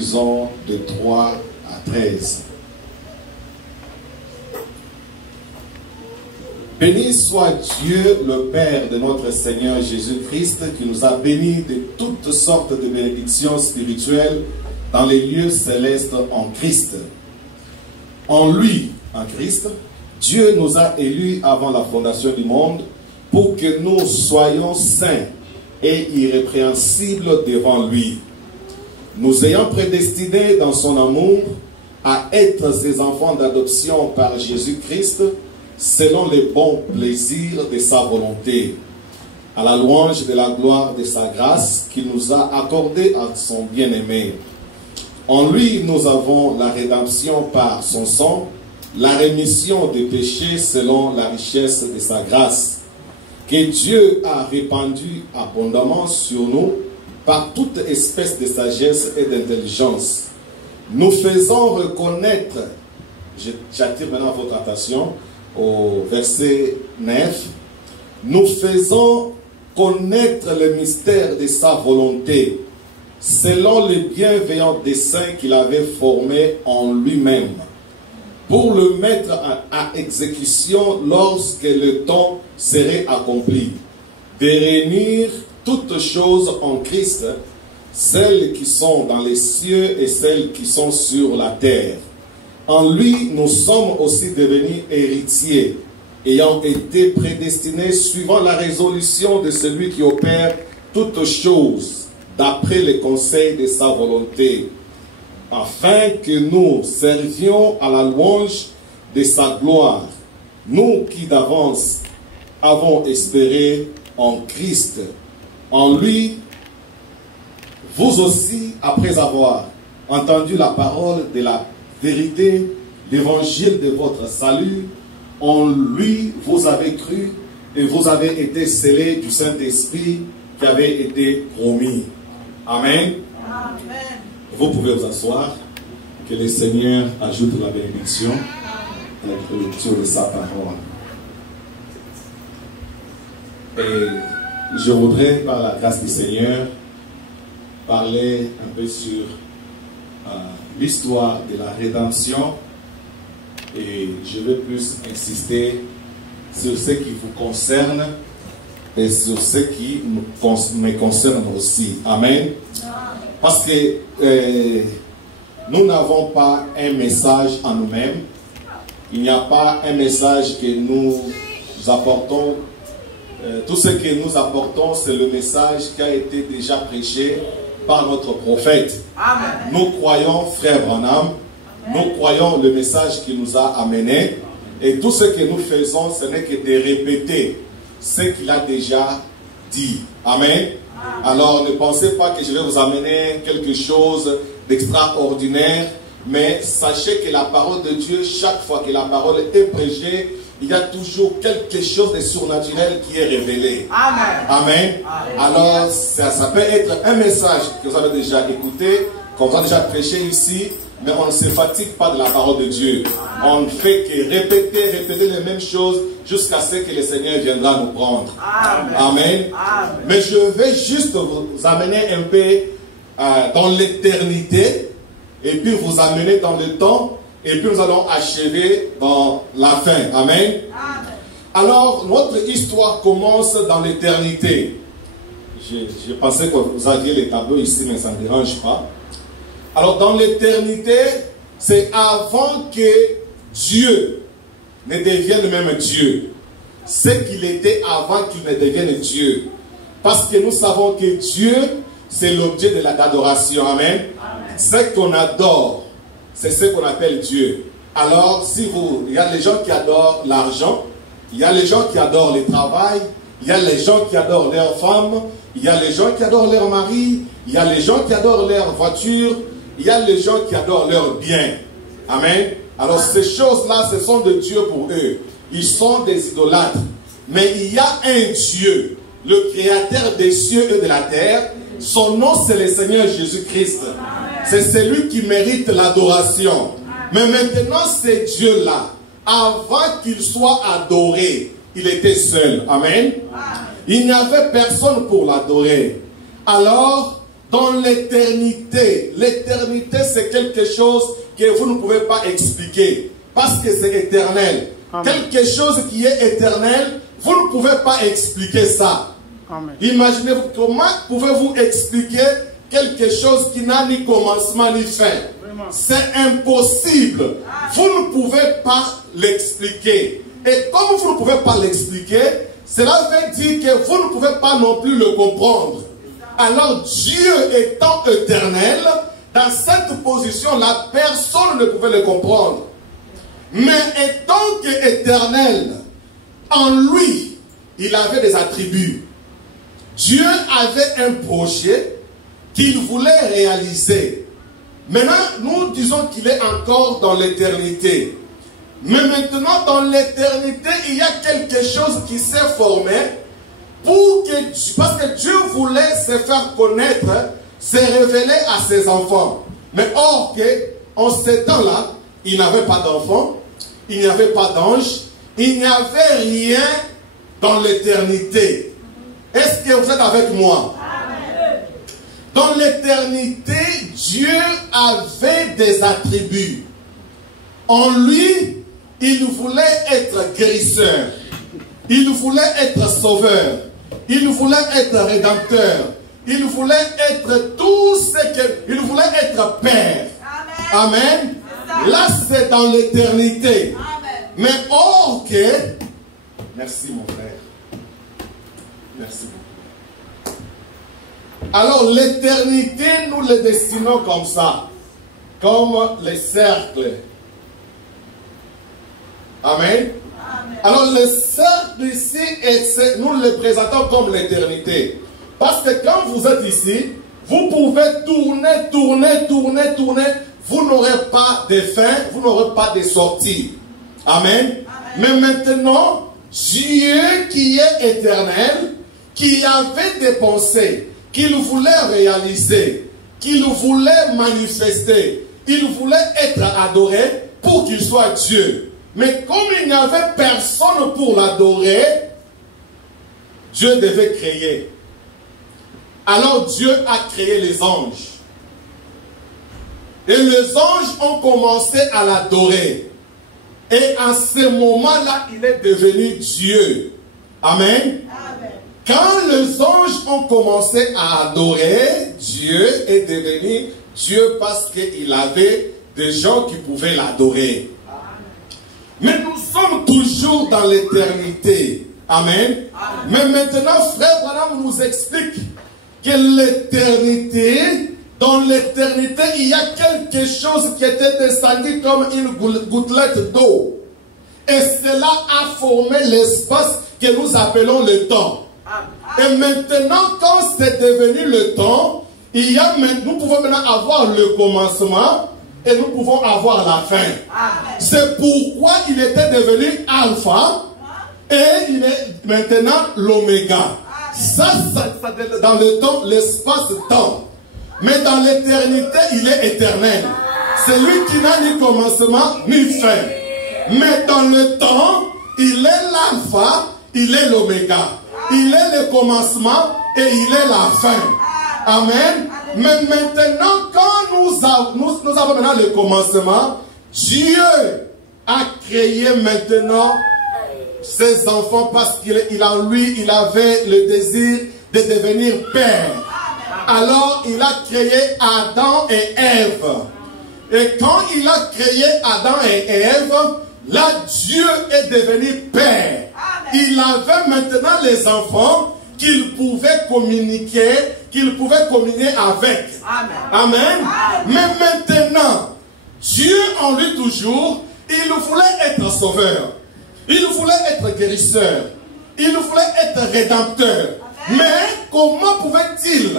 lisons de 3 à 13. Béni soit Dieu, le Père de notre Seigneur Jésus-Christ, qui nous a bénis de toutes sortes de bénédictions spirituelles dans les lieux célestes en Christ. En lui, en Christ, Dieu nous a élus avant la fondation du monde pour que nous soyons saints et irrépréhensibles devant lui, nous ayant prédestinés dans son amour à être ses enfants d'adoption par Jésus-Christ, selon les bons plaisirs de sa volonté, à la louange de la gloire de sa grâce qu'il nous a accordée à son bien-aimé. En lui, nous avons la rédemption par son sang, la rémission des péchés selon la richesse de sa grâce, que Dieu a répandue abondamment sur nous par toute espèce de sagesse et d'intelligence, nous faisons reconnaître, j'attire maintenant votre attention au verset 9, nous faisons connaître le mystère de sa volonté, selon le bienveillant dessein qu'il avait formé en lui-même, pour le mettre à exécution lorsque le temps serait accompli, de réunir toutes choses en Christ, celles qui sont dans les cieux et celles qui sont sur la terre. En lui, nous sommes aussi devenus héritiers, ayant été prédestinés suivant la résolution de celui qui opère toutes choses, d'après les conseils de sa volonté, afin que nous servions à la louange de sa gloire, nous qui d'avance avons espéré en Christ. En lui, vous aussi, après avoir entendu la parole de la vérité, l'évangile de votre salut, en lui vous avez cru et vous avez été scellés du Saint-Esprit qui avait été promis. Amen. Amen. Vous pouvez vous asseoir. Que le Seigneur ajoute la bénédiction à la lecture de sa parole. Et je voudrais, par la grâce du Seigneur, parler un peu sur l'histoire de la rédemption, et je vais plus insister sur ce qui vous concerne et sur ce qui me concerne aussi. Amen. Parce que nous n'avons pas un message en nous-mêmes. Il n'y a pas un message que nous apportons. Tout ce que nous apportons, c'est le message qui a été déjà prêché par notre prophète. Amen. Nous croyons, frère Branham, nous croyons le message qu'il nous a amené, et tout ce que nous faisons, ce n'est que de répéter ce qu'il a déjà dit. Amen. Alors ne pensez pas que je vais vous amener quelque chose d'extraordinaire, mais sachez que la parole de Dieu, chaque fois que la parole est prêchée, il y a toujours quelque chose de surnaturel qui est révélé. Amen. Amen. Alors, ça peut être un message que vous avez déjà écouté, qu'on vous a déjà prêché ici, mais on ne se fatigue pas de la parole de Dieu. On ne fait que répéter les mêmes choses jusqu'à ce que le Seigneur viendra nous prendre. Amen. Amen. Amen. Mais je vais juste vous amener un peu dans l'éternité, et puis vous amener dans le temps, et puis nous allons achever dans la fin. Amen. Amen. Alors, notre histoire commence dans l'éternité. Je pensais que vous aviez les tableaux ici, mais ça ne dérange pas. Alors, dans l'éternité, c'est avant que Dieu ne devienne même Dieu. C'est qu'il était avant qu'il ne devienne Dieu. Parce que nous savons que Dieu, c'est l'objet de l'adoration. Amen. Amen. Ce qu'on adore, c'est ce qu'on appelle Dieu. Alors, il y a les gens qui adorent l'argent, il y a les gens qui adorent le travail, il y a les gens qui adorent leurs femmes, il y a les gens qui adorent leur mari, il y a les gens qui adorent leur voiture, il y a les gens qui adorent leurs biens. Amen. Alors, ces choses-là, ce sont de Dieu pour eux. Ils sont des idolâtres. Mais il y a un Dieu, le créateur des cieux et de la terre. Son nom, c'est le Seigneur Jésus-Christ. C'est celui qui mérite l'adoration. Mais maintenant, ce Dieu-là, avant qu'il soit adoré, il était seul. Amen. Il n'y avait personne pour l'adorer. Alors, dans l'éternité. L'éternité, c'est quelque chose que vous ne pouvez pas expliquer. Parce que c'est éternel. Amen. Quelque chose qui est éternel, vous ne pouvez pas expliquer ça. Imaginez-vous, comment pouvez-vous expliquer quelque chose qui n'a ni commencement ni fin? C'est impossible. Vous ne pouvez pas l'expliquer. Et comme vous ne pouvez pas l'expliquer, cela veut dire que vous ne pouvez pas non plus le comprendre. Alors Dieu étant éternel, dans cette position-là, personne ne pouvait le comprendre. Mais étant qu'éternel, en lui, il avait des attributs. Dieu avait un projet qu'il voulait réaliser. Maintenant, nous disons qu'il est encore dans l'éternité. Mais maintenant, dans l'éternité, il y a quelque chose qui s'est formé parce que Dieu voulait se faire connaître, se révéler à ses enfants. Mais or, en ces temps-là, il n'avait pas d'enfants, il n'y avait pas d'anges, il n'y avait rien dans l'éternité. Est-ce que vous êtes avec moi? Dans l'éternité, Dieu avait des attributs. En lui, il voulait être guérisseur. Il voulait être sauveur. Il voulait être rédempteur. Il voulait être tout ce que... Il voulait être père. Amen. Là, c'est dans l'éternité. Mais or que... Merci mon frère. Merci beaucoup. Alors l'éternité, nous le dessinons comme ça. Comme les cercles. Amen. Alors le cercle ici, nous le présentons comme l'éternité. Parce que quand vous êtes ici, vous pouvez tourner. Vous n'aurez pas de fin, vous n'aurez pas de sortie. Amen. Mais maintenant, Dieu qui est éternel, qui avait des pensées, qu'il voulait réaliser, qu'il voulait manifester, il voulait être adoré pour qu'il soit Dieu. Mais comme il n'y avait personne pour l'adorer, Dieu devait créer. Alors Dieu a créé les anges. Et les anges ont commencé à l'adorer. Et à ce moment-là, il est devenu Dieu. Amen. Amen. Quand les anges ont commencé à adorer, Dieu est devenu Dieu parce qu'il avait des gens qui pouvaient l'adorer. Mais nous sommes toujours dans l'éternité. Amen. Amen. Mais maintenant, frère Branham nous explique que l'éternité, dans l'éternité, il y a quelque chose qui était descendu comme une gouttelette d'eau. Et cela a formé l'espace que nous appelons le temps. Et maintenant, quand c'est devenu le temps, nous pouvons maintenant avoir le commencement et nous pouvons avoir la fin. C'est pourquoi il était devenu alpha et il est maintenant l'oméga. Ça, dans le temps, l'espace-temps. Mais dans l'éternité, il est éternel. C'est lui qui n'a ni commencement ni fin. Mais dans le temps, il est l'alpha, il est l'oméga. Il est le commencement et il est la fin. Amen. Mais maintenant, quand nous avons maintenant le commencement, Dieu a créé maintenant ses enfants parce qu'en lui, il avait le désir de devenir père. Alors, il a créé Adam et Ève. Et quand il a créé Adam et Ève, là, Dieu est devenu père. Il avait maintenant les enfants qu'il pouvait communiquer, qu'il pouvait communier avec. Amen. Mais maintenant, Dieu en lui toujours, il voulait être sauveur. Il voulait être guérisseur. Il voulait être rédempteur. Mais comment pouvait-il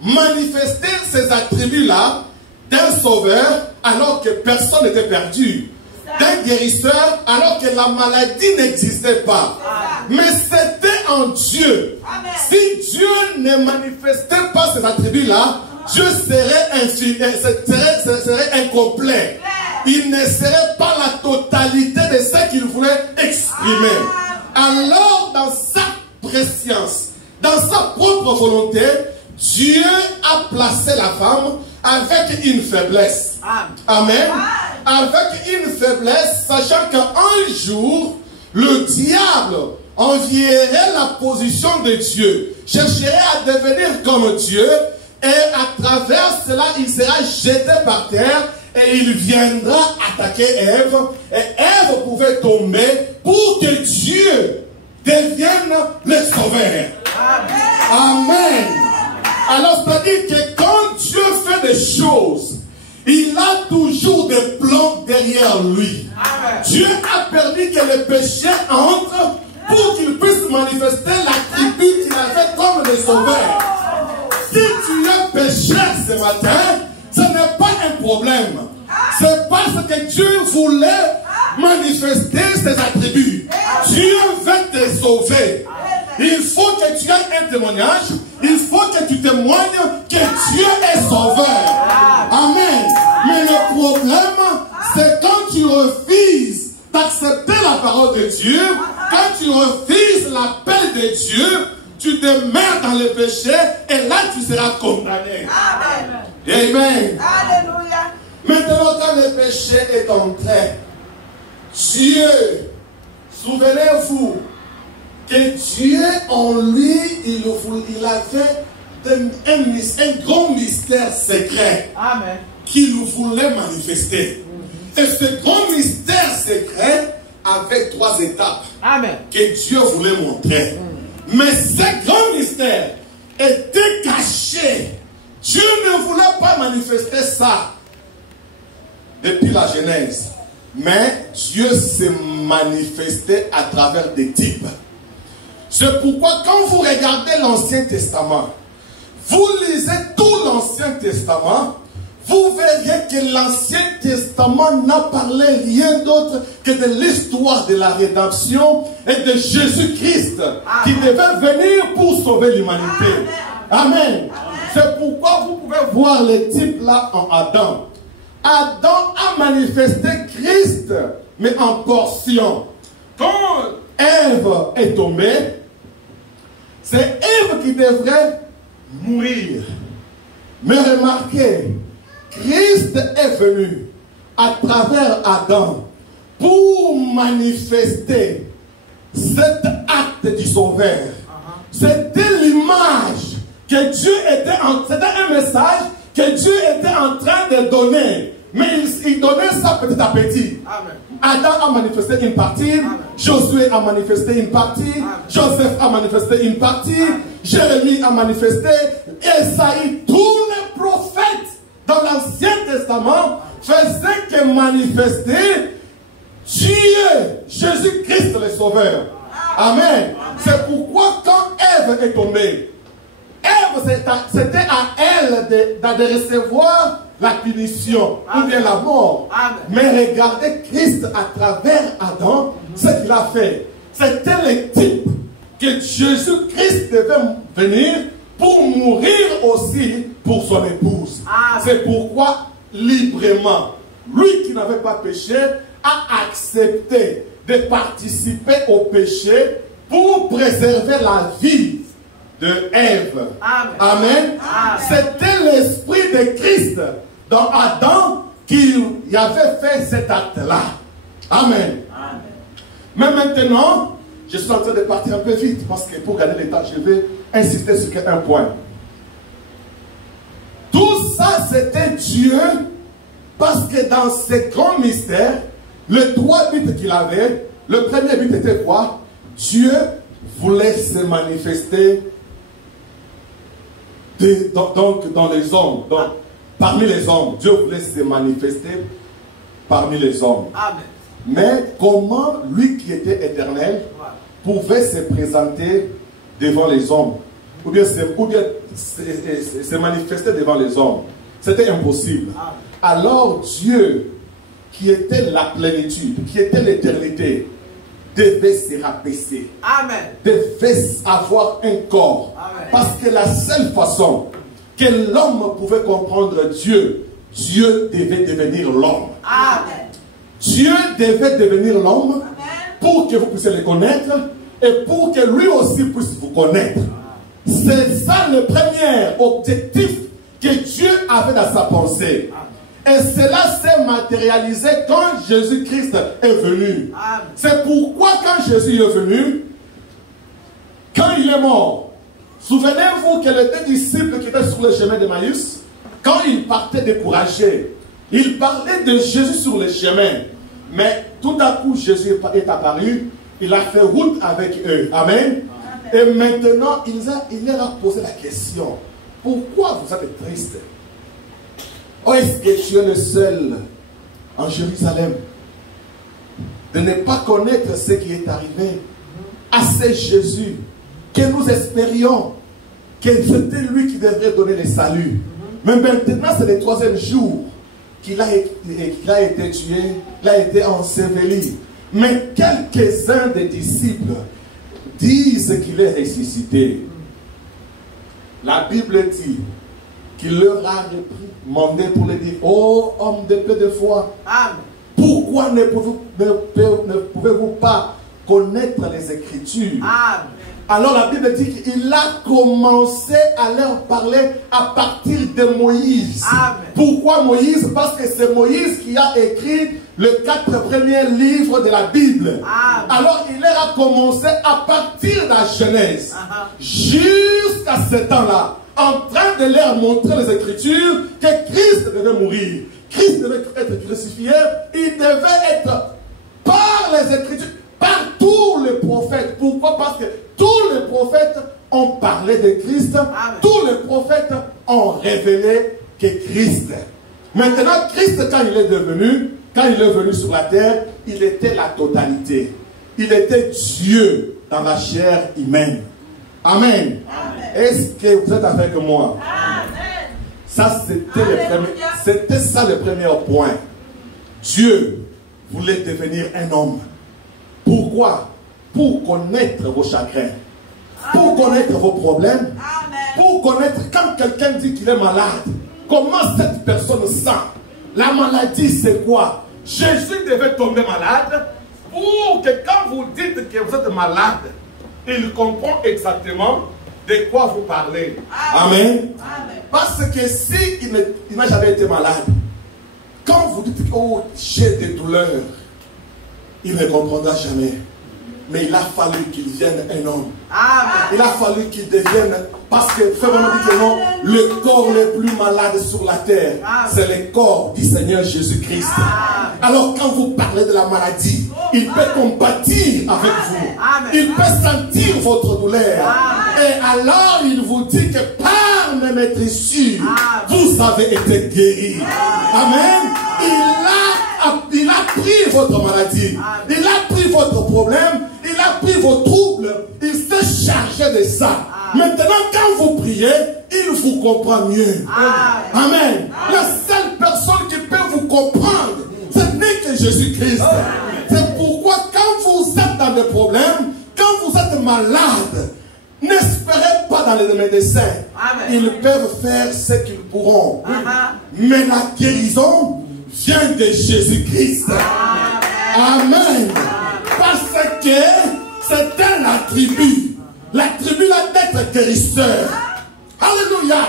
manifester ces attributs-là d'un sauveur alors que personne n'était perdu? D'un guérisseur alors que la maladie n'existait pas. Mais c'était en Dieu. Si Dieu ne manifestait pas ces attributs-là, Dieu serait incomplet. Il ne serait pas la totalité de ce qu'il voulait exprimer. Alors, dans sa préscience, dans sa propre volonté, Dieu a placé la femme avec une faiblesse. Amen. Avec une faiblesse, sachant qu'un jour, le diable envierait la position de Dieu, chercherait à devenir comme Dieu, et à travers cela, il sera jeté par terre, et il viendra attaquer Ève, et Ève pouvait tomber pour que Dieu devienne le sauveur. Amen. Alors, c'est-à-dire que quand Dieu fait des choses, il a toujours des plans derrière lui. Dieu a permis que le péché entre pour qu'il puisse manifester l'attribut qu'il avait comme le sauveur. Si tu as péché ce matin, ce n'est pas un problème. C'est parce que Dieu voulait manifester ses attributs. Dieu veut te sauver. Il faut que tu aies un témoignage. Il faut que tu témoignes que Dieu est sauveur. Amen. Mais le problème, c'est quand tu refuses d'accepter la parole de Dieu, quand tu refuses l'appel de Dieu, tu demeures dans le péché et là tu seras condamné. Amen. Amen. Alléluia. Maintenant, quand le péché est entré, Dieu, souvenez-vous que Dieu en lui, il avait un grand mystère secret qu'il voulait manifester. Et ce grand mystère secret avait 3 étapes que Dieu voulait montrer. Mais ce grand mystère était caché. Dieu ne voulait pas manifester ça depuis la Genèse. Mais Dieu s'est manifesté à travers des types. C'est pourquoi quand vous regardez l'Ancien Testament, vous lisez tout l'Ancien Testament, vous verrez que l'Ancien Testament n'a parlé rien d'autre que de l'histoire de la rédemption et de Jésus-Christ qui devait venir pour sauver l'humanité. Amen. C'est pourquoi vous pouvez voir les types là en Adam. Adam a manifesté Christ, mais en portion. Quand Ève est tombée, c'est Ève qui devrait mourir. Mais remarquez, Christ est venu à travers Adam pour manifester cet acte du Sauveur. C'était l'image que Dieu était c'était un message que Dieu était en train de donner. Mais il donnait ça petit à petit. Amen. Adam a manifesté une partie, Josué a manifesté une partie, Joseph a manifesté une partie, Jérémie a manifesté, Esaïe, tous les prophètes dans l'Ancien Testament faisaient que manifester Dieu, Jésus-Christ le Sauveur. Amen. C'est pourquoi quand Ève est tombée, Ève, c'était à elle de recevoir la punition ou bien la mort. Mais regardez Christ à travers Adam, ce qu'il a fait. C'était le type que Jésus-Christ devait venir pour mourir aussi pour son épouse. C'est pourquoi librement, lui qui n'avait pas péché, a accepté de participer au péché pour préserver la vie de Ève. Amen. C'était l'esprit de Christ dans Adam qui avait fait cet acte-là. Amen. Mais maintenant, je suis en train de partir un peu vite parce que pour gagner le temps, je vais insister sur un point. Tout ça, c'était Dieu parce que dans ces grands mystères, les 3 buts qu'il avait, le premier but était quoi? Dieu voulait se manifester donc dans les hommes, donc parmi les hommes. Dieu voulait se manifester parmi les hommes. Amen. Mais comment lui qui était éternel pouvait se présenter devant les hommes ou bien se manifester devant les hommes? C'était impossible. Amen. Alors Dieu qui était la plénitude, qui était l'éternité, devait se rabaisser. Amen. Devait avoir un corps. Amen. Parce que la seule façon que l'homme pouvait comprendre Dieu, Dieu devait devenir l'homme. Amen. Dieu devait devenir l'homme pour que vous puissiez le connaître et pour que lui aussi puisse vous connaître. C'est ça le premier objectif que Dieu avait dans sa pensée. Et cela s'est matérialisé quand Jésus-Christ est venu. C'est pourquoi quand Jésus est venu, quand il est mort, souvenez-vous que les deux disciples qui étaient sur le chemin d'Emmaüs, quand ils partaient découragés, ils parlaient de Jésus sur le chemin. Mais tout à coup, Jésus est apparu, il a fait route avec eux. Amen. Et maintenant, il leur a posé la question. Pourquoi vous êtes tristes? Oh, est-ce que tu es le seul en Jérusalem de ne pas connaître ce qui est arrivé à ce Jésus que nous espérions que c'était lui qui devrait donner le salut? Mais maintenant, c'est le troisième jour qu'il a été tué, il a été enseveli. Mais quelques-uns des disciples disent qu'il est ressuscité. La Bible dit qu'il leur a demandé pour les dire: oh homme de peu de foi, pourquoi ne pouvez-vous pas connaître les Écritures? Alors la Bible dit qu'il a commencé à leur parler à partir de Moïse. Pourquoi Moïse? Parce que c'est Moïse qui a écrit les 4 premiers livres de la Bible. Alors il leur a commencé à partir de la Genèse jusqu'à ce temps-là, en train de leur montrer les Écritures que Christ devait mourir, Christ devait être crucifié, il devait être par les Écritures, par tous les prophètes. Pourquoi? Parce que tous les prophètes ont parlé de Christ. Tous les prophètes ont révélé que Christ. Maintenant, Christ, quand il est venu sur la terre, il était la totalité. Il était Dieu dans la chair humaine. Amen. Est-ce que vous êtes avec moi? Amen. Ça, c'était ça le premier point. Dieu voulait devenir un homme. Pourquoi? Pour connaître vos chagrins, pour connaître vos problèmes, pour connaître quand quelqu'un dit qu'il est malade, comment cette personne sent. La maladie, c'est quoi? Jésus devait tomber malade pour que quand vous dites que vous êtes malade, il comprend exactement de quoi vous parlez. Amen. Parce que s'il n'a jamais été malade, quand vous dites oh j'ai des douleurs, il ne comprendra jamais. Mais il a fallu qu'il devienne un homme. Il a fallu qu'il devienne, parce que vraiment dit que non, le corps le plus malade sur la terre, c'est le corps du Seigneur Jésus-Christ. Alors quand vous parlez de la maladie, il peut compatir avec vous. Il peut sentir votre douleur. Et alors il vous dit que par mes maîtresses, vous avez été guéris. Amen. Il a pris votre maladie. Il a pris votre problème. Il a pris vos troubles. Il s'est chargé de ça. Maintenant, quand vous priez, il vous comprend mieux. Amen. La seule personne qui peut vous comprendre, ce n'est que Jésus-Christ. C'est pourquoi quand vous êtes dans des problèmes, quand vous êtes malade, n'espérez pas dans les médecins. Ils peuvent faire ce qu'ils pourront. Mais la guérison vient de Jésus-Christ. Amen. Parce que c'était la tribu d'être guérisseur. Alléluia.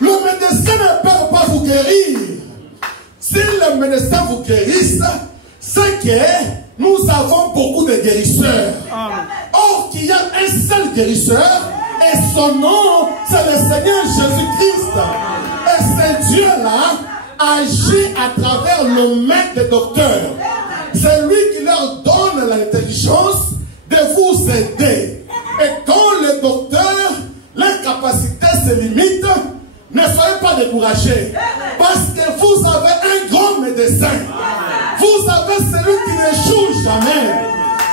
Le médecin ne peut pas vous guérir. Si le médecin vous guérisse, c'est que nous avons beaucoup de guérisseurs. Or, qu'il y a un seul guérisseur, et son nom, c'est le Seigneur Jésus-Christ. Et ce Dieu-là agit à travers le maître des docteurs. C'est lui qui leur donne l'intelligence de vous aider. Et quand les docteurs, leurs capacités se limitent, ne soyez pas découragés. Parce que vous avez un grand médecin. Vous avez celui qui n'échoue jamais.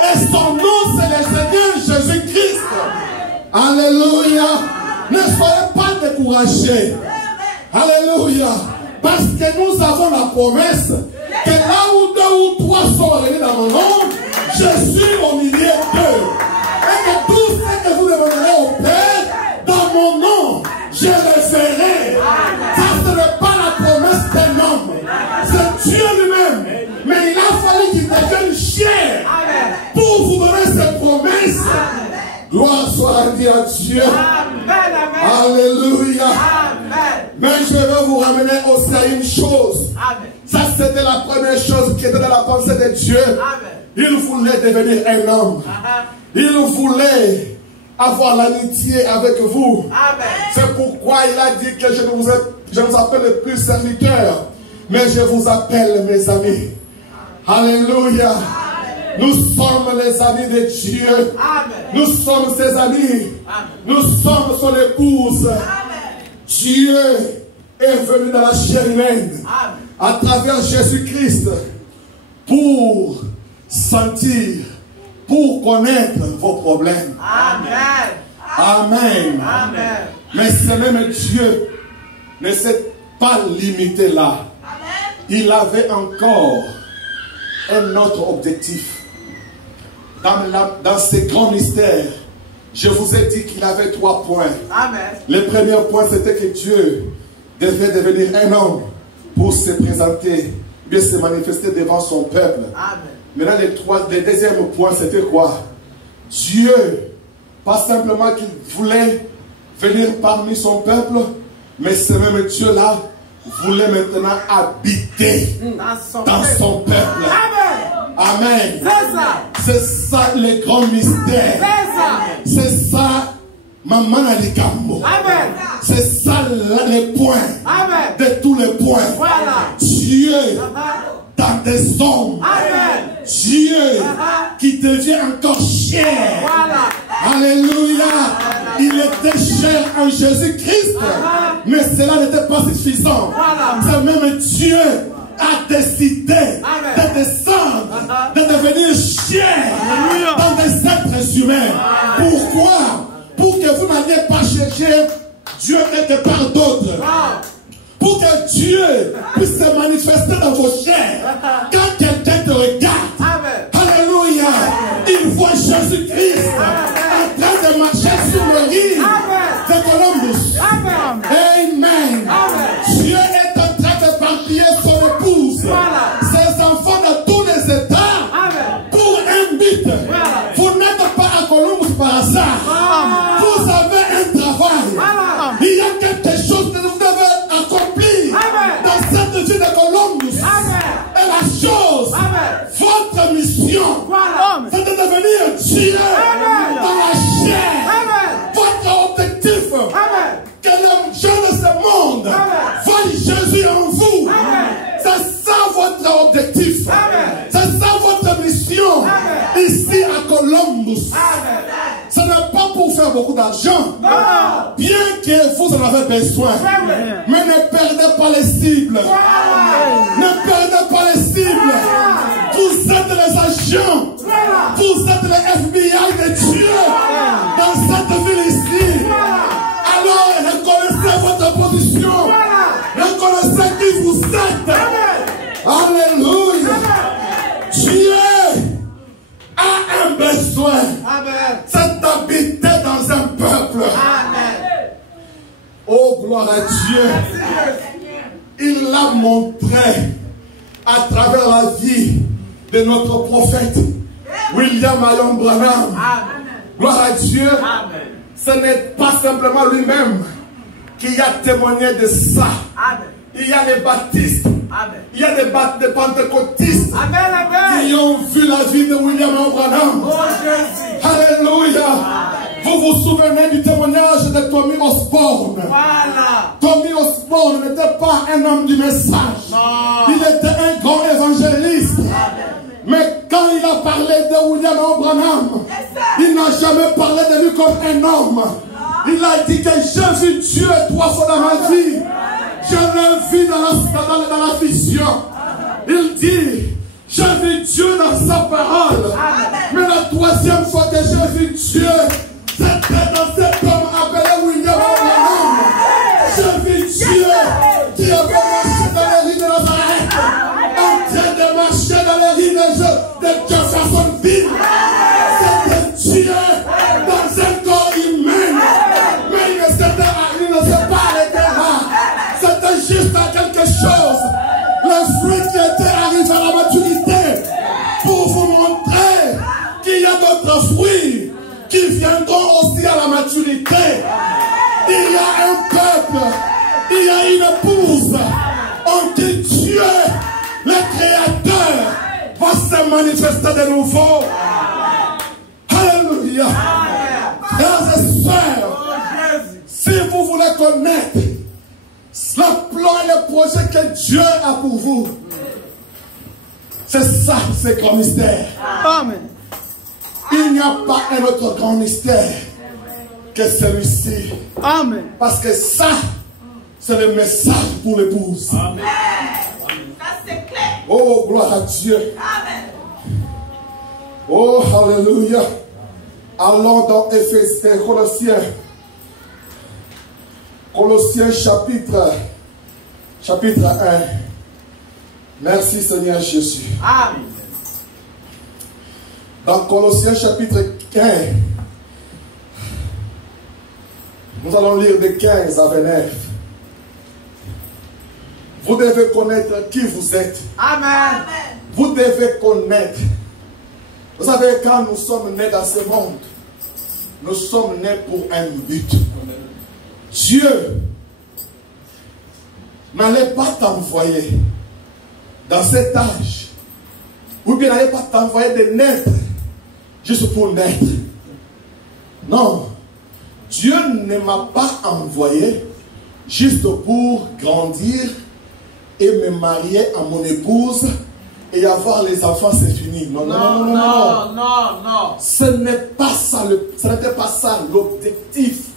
Et son nom, c'est le Seigneur Jésus-Christ. Alléluia. Ne soyez pas découragés. Alléluia. Parce que nous avons la promesse que là où 2 ou 3 sont réunis dans mon nom, je suis au milieu d'eux. Et que tout ce que vous demanderez au Père, dans mon nom, je le ferai. Ça, ce n'est pas la promesse d'un homme. C'est Dieu lui-même. Mais il a fallu qu'il devienne chair pour vous donner cette promesse. Gloire soit rendue à Dieu. Alléluia. Mais je veux vous ramener aussi à une chose. Ça, c'était la première chose qui était dans la pensée de Dieu. Il voulait devenir un homme. Il voulait avoir l'amitié avec vous. C'est pourquoi il a dit que je ne vous appelle plus serviteurs, mais je vous appelle mes amis. Alléluia. Nous sommes les amis de Dieu. Nous sommes ses amis. Nous sommes son épouse. Dieu est venu dans la chair humaine à travers Jésus-Christ pour sentir, pour connaître vos problèmes. Amen. Amen. Amen. Mais ce même Dieu ne s'est pas limité là. Il avait encore un autre objectif. Dans ces grands mystères, je vous ai dit qu'il avait 3 points. Amen. Le premier point, c'était que Dieu devait devenir un homme pour se présenter, bien se manifester devant son peuple. Amen. Maintenant, le deuxième point, c'était quoi? Dieu, pas simplement qu'il voulait venir parmi son peuple, mais ce même Dieu-là voulait maintenant habiter dans son peuple. Amen. Amen. C'est ça le grand mystère. C'est ça, Maman Alikambo. C'est ça les points. Amen. De tous les points. Voilà. Dieu dans des hommes. Amen. Dieu qui devient encore chair. Voilà. Alléluia. Il était chair en Jésus-Christ. Mais cela n'était pas suffisant. Voilà. Ce même Dieu a décidé de descendre, de devenir chair dans des êtres humains. Pourquoi? Pour que vous n'alliez pas chercher Dieu quelque part d'autre. Pour que Dieu puisse se manifester dans vos chairs. Quand quelqu'un te regarde, alléluia, il voit Jésus-Christ en train de marcher sur le rive de Columbus. Amen. Dieu est en train d'éparpiller son épouse, ses enfants de tous les états, pour un but. Vous n'êtes pas à Columbus par hasard. Vous avez un travail. Il y a quelque chose que vous devez accomplir dans cette vie de Columbus. Et la chose, votre mission, c'est de devenir Dieu dans la chair. Votre objectif, que les gens de ce monde voient Jésus en vous. C'est ça votre objectif. C'est ça votre mission ici à Columbus. Ce n'est pas pour faire beaucoup d'argent, bien que vous en avez besoin. Mais ne perdez pas les cibles. Ne perdez pas les cibles. Vous êtes les agents. Vous êtes les FBI de Dieu dans cette ville ici. Alors reconnaissez votre position. Reconnaissez qui vous êtes. Alléluia. Dieu a un besoin. C'est d'habiter dans un peuple. Oh, gloire à Dieu. Il l'a montré à travers la vie de notre prophète William Allen Branham. Gloire à Dieu. Ce n'est pas simplement lui-même qui a témoigné de ça. Il y a les baptistes. Il y a des pentecôtistes qui ont vu la vie de William Branham. Alléluia. Vous vous souvenez du témoignage de Tommy Osborne. Tommy Osborne n'était pas un homme du message. Il était un grand évangéliste. Mais quand il a parlé de William Branham, il n'a jamais parlé de lui comme un homme. Il a dit que j'ai vu Dieu 3 fois dans ma vie. Je l'ai vu dans la vision. Il dit, j'ai vu Dieu dans sa parole. Mais la 3e fois que j'ai vu Dieu, c'était dans cet homme appelé William Branham. J'ai vu Dieu qui avait marché dans les rues de Nazareth, en train de marcher dans les rues de Jeffersonville. C'était Dieu dans un corps humain. Mais il ne s'est pas arrêté là. C'était juste à quelque chose. Le fruit qui était arrivé à la maturité pour vous montrer qu'il y a d'autres fruits qui viendront aussi à la maturité. Il y a un peuple, il y a une épouse en qui Dieu, le Créateur, va se manifester de nouveau. Alléluia. Frères et sœurs, si vous voulez connaître le plan et le projet que Dieu a pour vous, c'est ça, c'est grand mystère. Amen. Il n'y a pas un autre grand mystère que celui-ci. Amen. Parce que ça, c'est le message pour l'épouse. Amen. Ça c'est clair. Oh, gloire à Dieu. Amen. Oh, alléluia. Allons dans Colossiens. Colossiens chapitre 1. Merci Seigneur Jésus. Amen. Dans Colossiens chapitre 1, nous allons lire de 15 à 29. Vous devez connaître qui vous êtes. Amen. Vous devez connaître. Vous savez, quand nous sommes nés dans ce monde, nous sommes nés pour un but. Dieu n'allait pas t'envoyer dans cet âge, ou bien n'allait pas t'envoyer de naître juste pour naître. Non, Dieu ne m'a pas envoyé juste pour grandir et me marier à mon épouse et avoir les enfants, c'est fini. Non, non, non, non, non, non. Non. Ce n'est pas ça, ce n'était pas ça l'objectif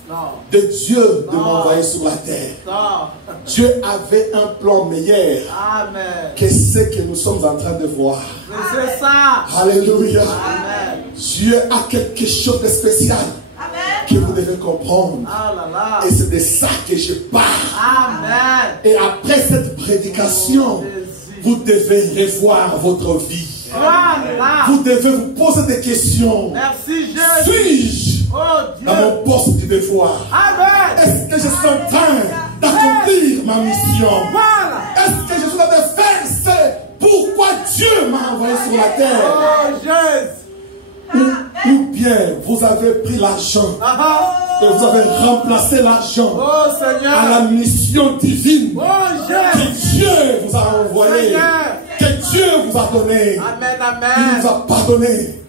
de Dieu de m'envoyer sur la terre. Non. Dieu avait un plan meilleur Amen. que ce que nous sommes en train de voir. C'est ça. Alléluia. Amen. Dieu a quelque chose de spécial que vous devez comprendre. Ah là là. Et c'est de ça que je parle. Amen. Et après cette prédication, vous devez revoir votre vie. Voilà. Vous devez vous poser des questions. Merci Jésus. Suis-je Oh Dieu. dans mon poste du devoir? Amen. Est-ce que je suis en train d'accomplir ma mission? Voilà. Est-ce que je suis en train de faire ce pourquoi Dieu m'a envoyé sur la terre? Oh Jésus. Ou bien vous avez pris l'argent et vous avez remplacé l'argent Oh Seigneur. à la mission divine Oh que Jésus. Dieu vous a envoyé, Seigneur. que Dieu vous a donné. Amen. Il nous Amen. a pardonné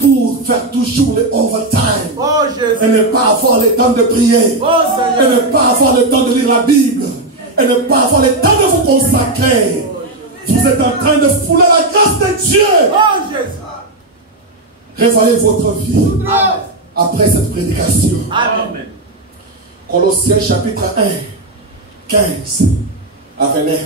pour faire toujours le overtime Oh et Jésus. ne pas avoir le temps de prier, Oh et Seigneur. ne pas avoir le temps de lire la Bible, et ne pas avoir le temps de vous consacrer. Vous êtes en train de fouler la grâce de Dieu. Oh Jésus. Revoyez votre vie Amen. après cette prédication. Amen. Colossiens chapitre 1, 15 à 29.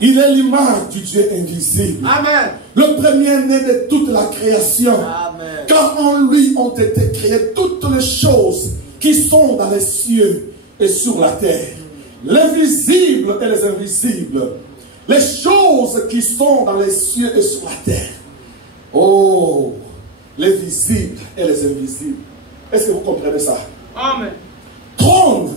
Il est l'image du Dieu invisible, Amen. le premier-né de toute la création. Amen. Car en lui ont été créées toutes les choses qui sont dans les cieux et sur la terre, les visibles et les invisibles, les choses qui sont dans les cieux et sur la terre. Oh, les visibles et les invisibles. Est-ce que vous comprenez ça? Amen. Trône,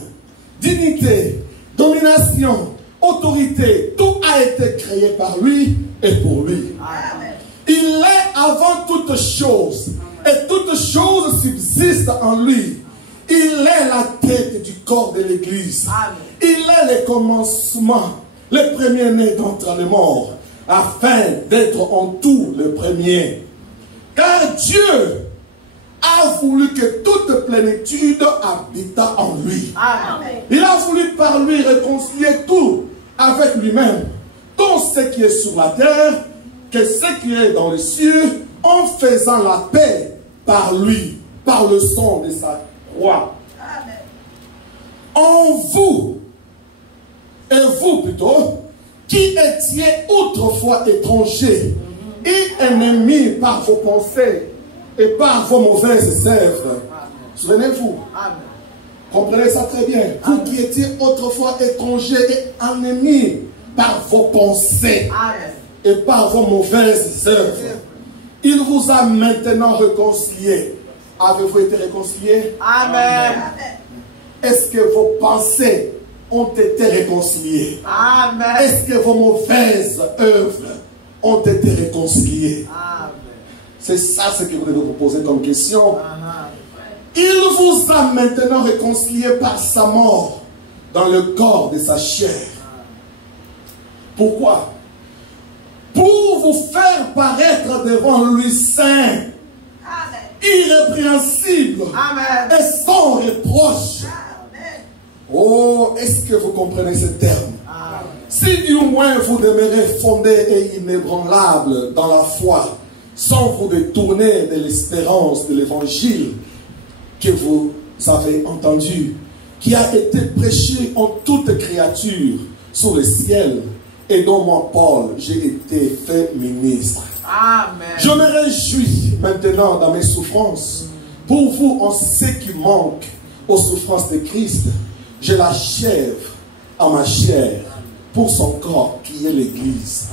dignité, domination, autorité, tout a été créé par lui et pour lui. Amen. Il est avant toute chose et toute chose subsiste en lui. Il est la tête du corps de l'Église. Amen. Il est le commencement, le premier-né d'entre les morts, afin d'être en tout le premier. Car Dieu a voulu que toute plénitude habitât en lui. Amen. Il a voulu par lui réconcilier tout avec lui-même, tant ce qui est sur la terre que ce qui est dans les cieux, en faisant la paix par lui, par le sang de sa croix. Amen. En vous, et vous plutôt, qui étiez autrefois étrangers et ennemis par vos pensées et par vos mauvaises œuvres. Souvenez-vous, Amen. comprenez ça très bien. Vous qui étiez autrefois étrangers et ennemis par vos pensées Amen. et par vos mauvaises œuvres, il vous a maintenant réconciliés. Avez-vous été réconciliés? Amen. Est-ce que vos pensées ont été réconciliées? Amen. Est-ce que vos mauvaises œuvres ont été réconciliées? Amen. C'est ça ce que vous devez vous poser comme question. Il vous a maintenant réconcilié par sa mort dans le corps de sa chair. Pourquoi? Pour vous faire paraître devant lui saint, irrépréhensible et sans reproche. Oh, est-ce que vous comprenez ce terme? Si du moins vous demeurez fondé et inébranlable dans la foi, sans vous détourner de l'espérance de l'évangile que vous avez entendu, qui a été prêché en toute créature sous le ciel, et dont moi, Paul, j'ai été fait ministre. Amen. Je me réjouis maintenant dans mes souffrances. Pour vous, en ce qui manque aux souffrances de Christ, je l'achève à ma chair pour son corps qui est l'Église.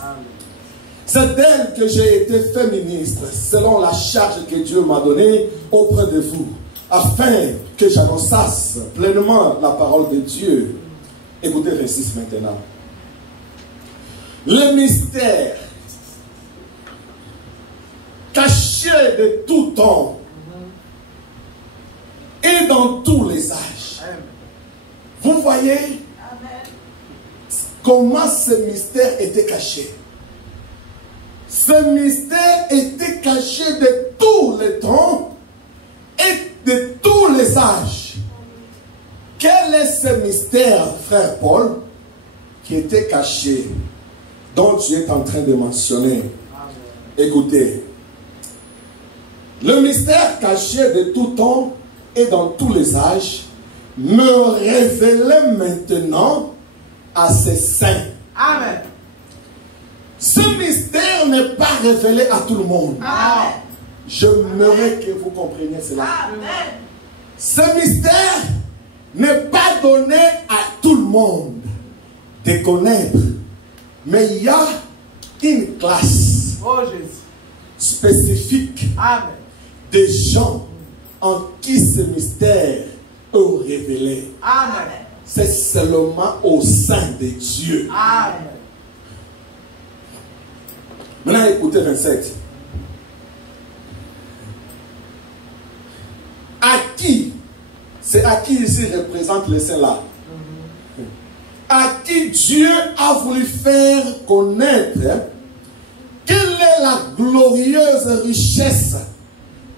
C'est d'elle que j'ai été fait ministre, selon la charge que Dieu m'a donnée auprès de vous, afin que j'annonçasse pleinement la parole de Dieu. Écoutez verset 6 maintenant. Le mystère caché de tout temps et dans tous les âges. Vous voyez comment ce mystère était caché. Ce mystère était caché de tous les temps et de tous les âges. Quel est ce mystère, frère Paul, qui était caché, dont tu es en train de mentionner? Écoutez. Le mystère caché de tout temps et dans tous les âges me révélait maintenant à ses saints. Amen. Ce mystère n'est pas révélé à tout le monde. Amen. J'aimerais que vous compreniez cela. Amen. Ce mystère n'est pas donné à tout le monde de connaître. Mais il y a une classe Oh Jésus. spécifique Amen. des gens en qui ce mystère est révélé. Amen. C'est seulement au sein de Dieu. Amen. Maintenant, écoutez 27. À qui? C'est à qui ici représente le saint là? À qui Dieu a voulu faire connaître quelle est la glorieuse richesse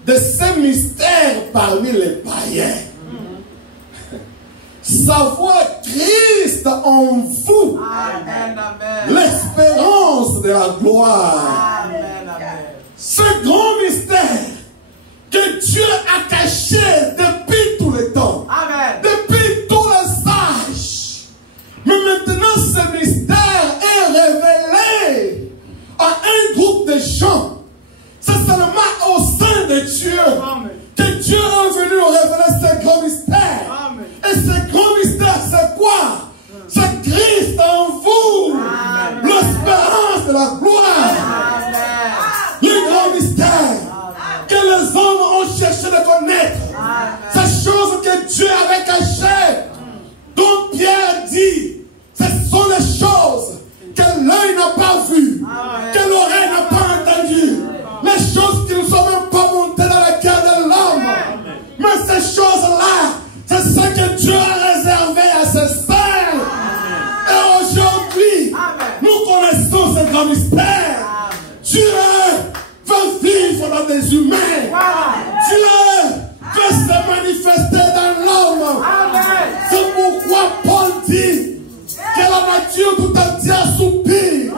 de ce mystère parmi les païens. Savoir Christ en vous, Amen. Amen. l'espérance de la gloire. Amen. Amen. Ce grand mystère que Dieu a caché depuis tout le temps, Amen. depuis tous les âges. Mais maintenant, ce mystère est révélé à un groupe de gens. C'est seulement au sein de Dieu Amen. que Dieu est venu révéler ce grand mystère. Amen. Et ce grand mystère, c'est quoi? C'est Christ en vous, Amen. l'espérance de la gloire. Amen. Le grand mystère que les hommes ont cherché de connaître. Ces choses que Dieu avait cachées, dont Pierre dit, ce sont les choses que l'œil n'a pas vues, que l'oreille n'a pas entendues, les choses qui ne sont même pas montées dans le cœur de l'homme. Mais ces choses-là, c'est ce que Dieu a réservé à ses saints. Et aujourd'hui, nous connaissons ce grand mystère. Dieu veut vivre dans des humains. Dieu veut se manifester dans l'homme. C'est pourquoi Paul dit que la nature tout entière soupire.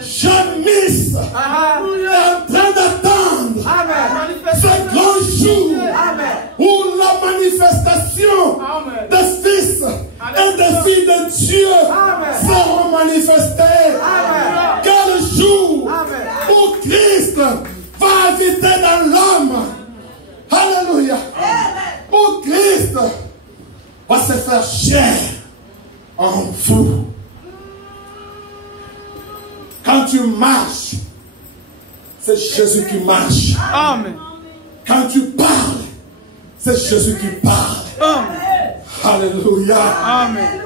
Gémisse est en train d'attendre ce grand jour où la manifestation des fils et des filles de Dieu seront manifestés. Quel jour où Christ va habiter dans l'homme. Alléluia. Où Christ va se faire chair en vous. Quand tu marches, c'est Jésus qui marche. Amen. Quand tu parles, c'est Jésus qui parle. Amen. Alléluia. Amen.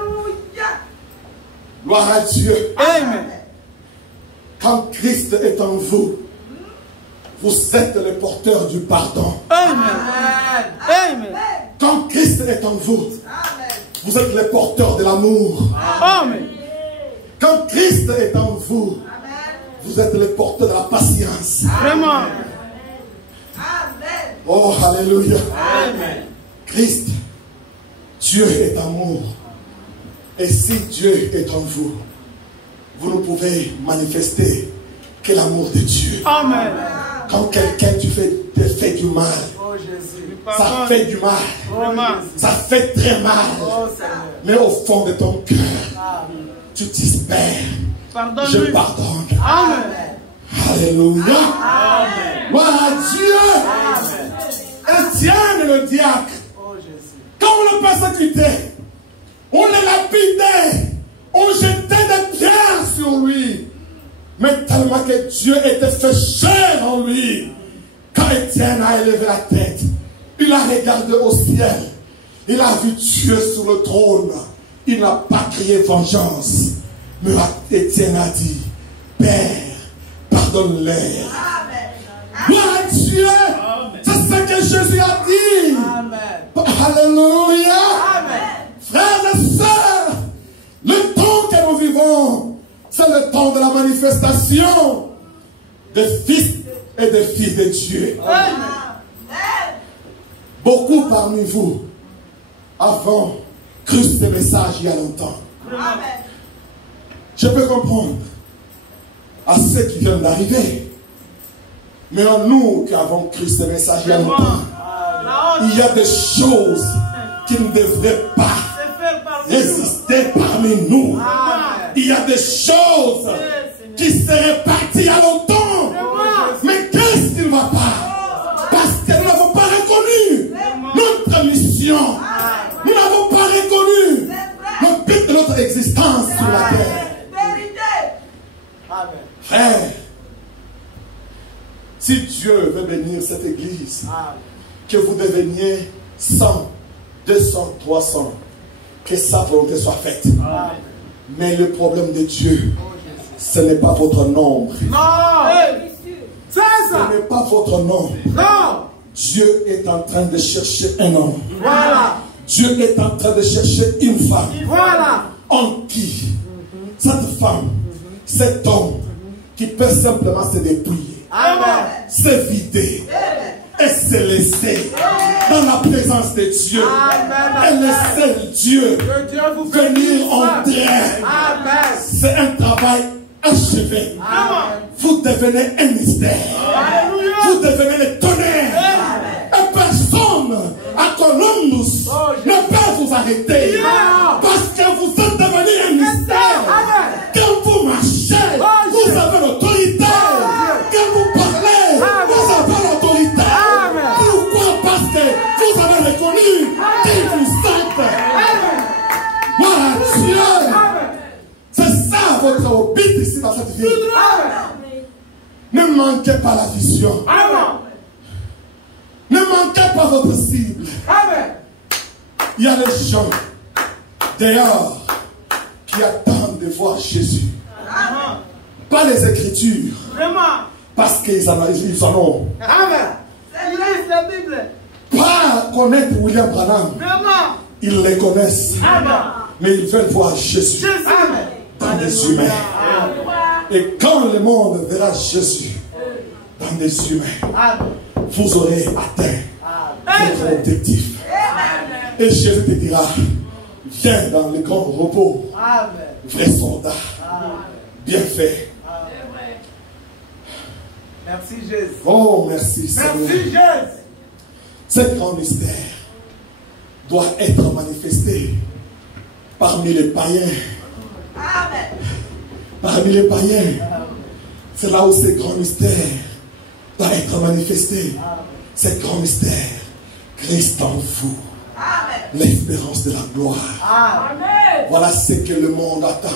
Gloire à Dieu. Amen. Quand Christ est en vous, vous êtes les porteurs du pardon. Amen. Amen. Quand Christ est en vous, vous êtes les porteurs de l'amour. Amen. Quand Christ est en vous, vous êtes les porteurs de la patience. Vraiment. Oh, alléluia. Amen. Christ, Dieu est amour. Et si Dieu est en vous, vous ne pouvez manifester que l'amour de Dieu. Amen. Quand quelqu'un te fait du mal, Oh Jésus. ça fait du mal. Vraiment. Ça fait très mal. Oh Seigneur. Mais au fond de ton cœur, tu t'espères. Je Pardonne-lui. pardonne. Amen. Alléluia. Amen. Gloire à Dieu. Amen. Étienne le diacre, Oh Jésus. quand on le persécutait, on le lapidait, on jetait des pierres sur lui. Mais tellement que Dieu était fait chair en lui. Quand Étienne a élevé la tête, il a regardé au ciel. Il a vu Dieu sur le trône. Il n'a pas crié vengeance. Mais Étienne a dit, Père, pardonne-les. Gloire à Dieu. C'est ce que Jésus a dit. Amen. Alléluia. Amen. Frères et sœurs, le temps que nous vivons, c'est le temps de la manifestation des fils et des filles de Dieu. Amen. Beaucoup parmi vous, avant, cru ce message il y a longtemps. Je peux comprendre à ceux qui viennent d'arriver. Mais en nous qui avons cru ce message il y a longtemps, il y a des choses qui ne devraient pas résister parmi nous. Il y a des choses qui seraient parties à longtemps. Mais qu'est-ce qui ne va pas? Parce que nous n'avons pas reconnu notre mission. Nous n'avons pas reconnu le but de notre existence sur la terre. Frère, si Dieu veut bénir cette église, que vous deveniez 100, 200, 300, que sa volonté soit faite. Mais le problème de Dieu, ce n'est pas votre nombre. Non. C'est ça. Ce n'est pas votre nombre. Non. Dieu est en train de chercher un homme. Voilà. Dieu est en train de chercher une femme. Voilà. En qui cette femme, cet homme, qui peut simplement se dépouiller, Amen. se vider et se laisser dans la présence de Dieu. Amen. Et laisser Dieu Que Dieu vous venir en bénisse. terre. Amen. C'est un travail achevé. Amen. Vous devenez un mystère. Alléluia. Vous devenez le tonnerre. Et personne à Columbus ne peut vous arrêter. Parce que vous êtes devenu un mystère. Quand vous marchez, vous avez l'autorité. Quand vous parlez, vous avez l'autorité. Pourquoi? Parce que vous avez reconnu qui vous êtes. Gloire à Dieu. C'est ça votre but ici dans cette vie. Ne manquez pas la vision. Ne manquez pas votre cible. Il y a des gens dehors qui attendent de voir Jésus. Pas les Écritures. Vraiment. Parce qu'ils en ont. Amen. Ils lisent la Bible. Pas connaître William Branham. Vraiment. Ils les connaissent. Amen. Mais ils veulent voir Jésus Jésus. Amen. dans des humains. Et quand le monde verra Jésus dans des humains, Amen. vous aurez atteint votre objectif. Et Jésus te dira, viens dans le grand repos, Amen. vrai soldat, bien fait. Merci Jésus. Oh, merci Seigneur. Merci Jésus. Ce grand mystère doit être manifesté parmi les païens. Parmi les païens. C'est là où ce grand mystère doit être manifesté. Ce grand mystère, Christ en vous. L'espérance de la gloire. Amen. Voilà ce que le monde attend.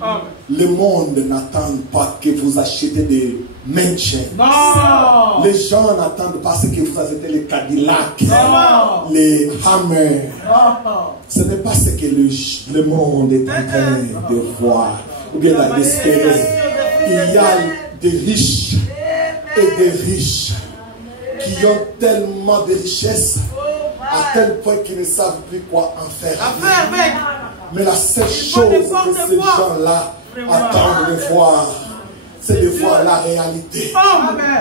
Amen. Le monde n'attend pas que vous achetez des mansions. Non. Les gens n'attendent pas ce que vous achetez les Cadillac, Non. les Hammer. Non. Ce n'est pas ce que le monde est en train de voir ou bien d'espérer. Il y a des riches et des riches qui ont tellement de richesses à tel point qu'ils ne savent plus quoi en faire. Mais la seule chose que ces gens-là attendent de voir, c'est de voir la réalité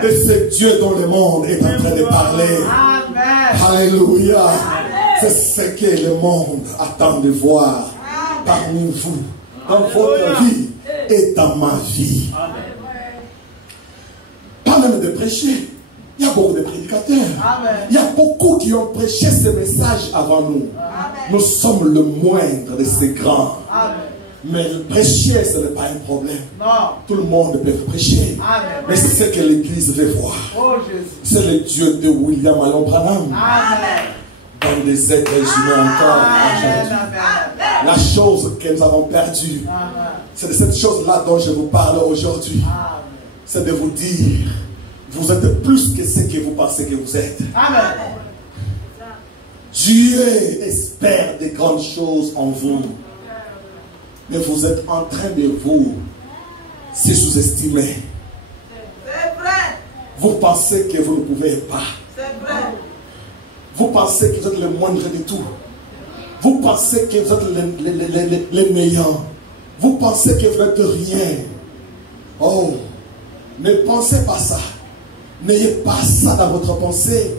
de ce Dieu dont le monde est en train de parler. Alléluia. C'est ce que le monde attend de voir parmi vous, dans votre vie et dans ma vie. Pas même de prêcher. Il y a beaucoup de prédicateurs. Il y a beaucoup qui ont prêché ce message avant nous. Nous sommes le moindre de ces grands. Mais prêcher, ce n'est pas un problème. Tout le monde peut prêcher. Mais c'est ce que l'Église veut voir. C'est le Dieu de William Allen Branham. Dans des êtres humains encore aujourd'hui. La chose que nous avons perdue, c'est de cette chose-là dont je vous parle aujourd'hui. C'est de vous dire, vous êtes plus que ce que vous pensez que vous êtes. Dieu espère des grandes choses en vous. Mais vous êtes en train de vous sous-estimer. Vous pensez que vous ne pouvez pas. Vous pensez que vous êtes le moindre de tout. Vous pensez que vous êtes les meilleurs. Vous pensez que vous n'êtes rien. Oh, ne pensez pas ça. N'ayez pas ça dans votre pensée.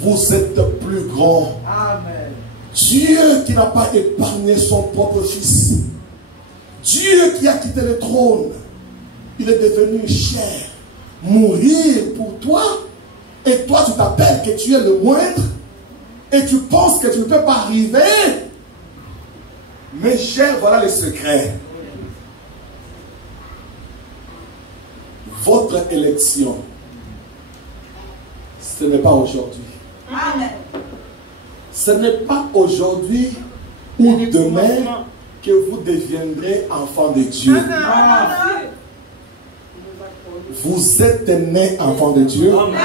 Vous êtes plus grand. Amen. Dieu qui n'a pas épargné son propre fils. Dieu qui a quitté le trône. Il est devenu chair. Mourir pour toi. Et toi tu t'appelles que tu es le moindre. Et tu penses que tu ne peux pas arriver. Mes chers, voilà le secret. Votre élection, ce n'est pas aujourd'hui. Amen. Ce n'est pas aujourd'hui ou demain que vous deviendrez enfant de Dieu. Amen. Vous êtes né enfant de Dieu. Amen.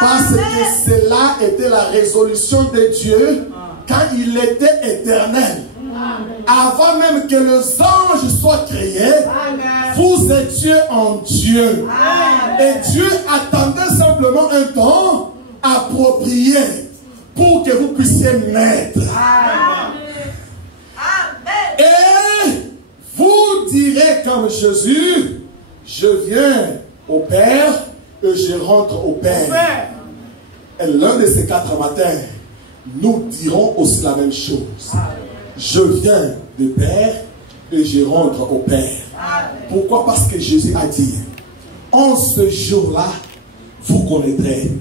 Parce que cela était la résolution de Dieu quand il était éternel. Amen. Avant même que les anges soient créés, amen, vous étiez en Dieu. Amen. Et Dieu attendait simplement un temps approprié pour que vous puissiez naître. Amen. Et vous direz comme Jésus, je viens au Père et je rentre au Père. Et l'un de ces 4 matins, nous dirons aussi la même chose. Je viens du Père et je rentre au Père. Pourquoi? Parce que Jésus a dit, en ce jour-là, vous connaîtrez.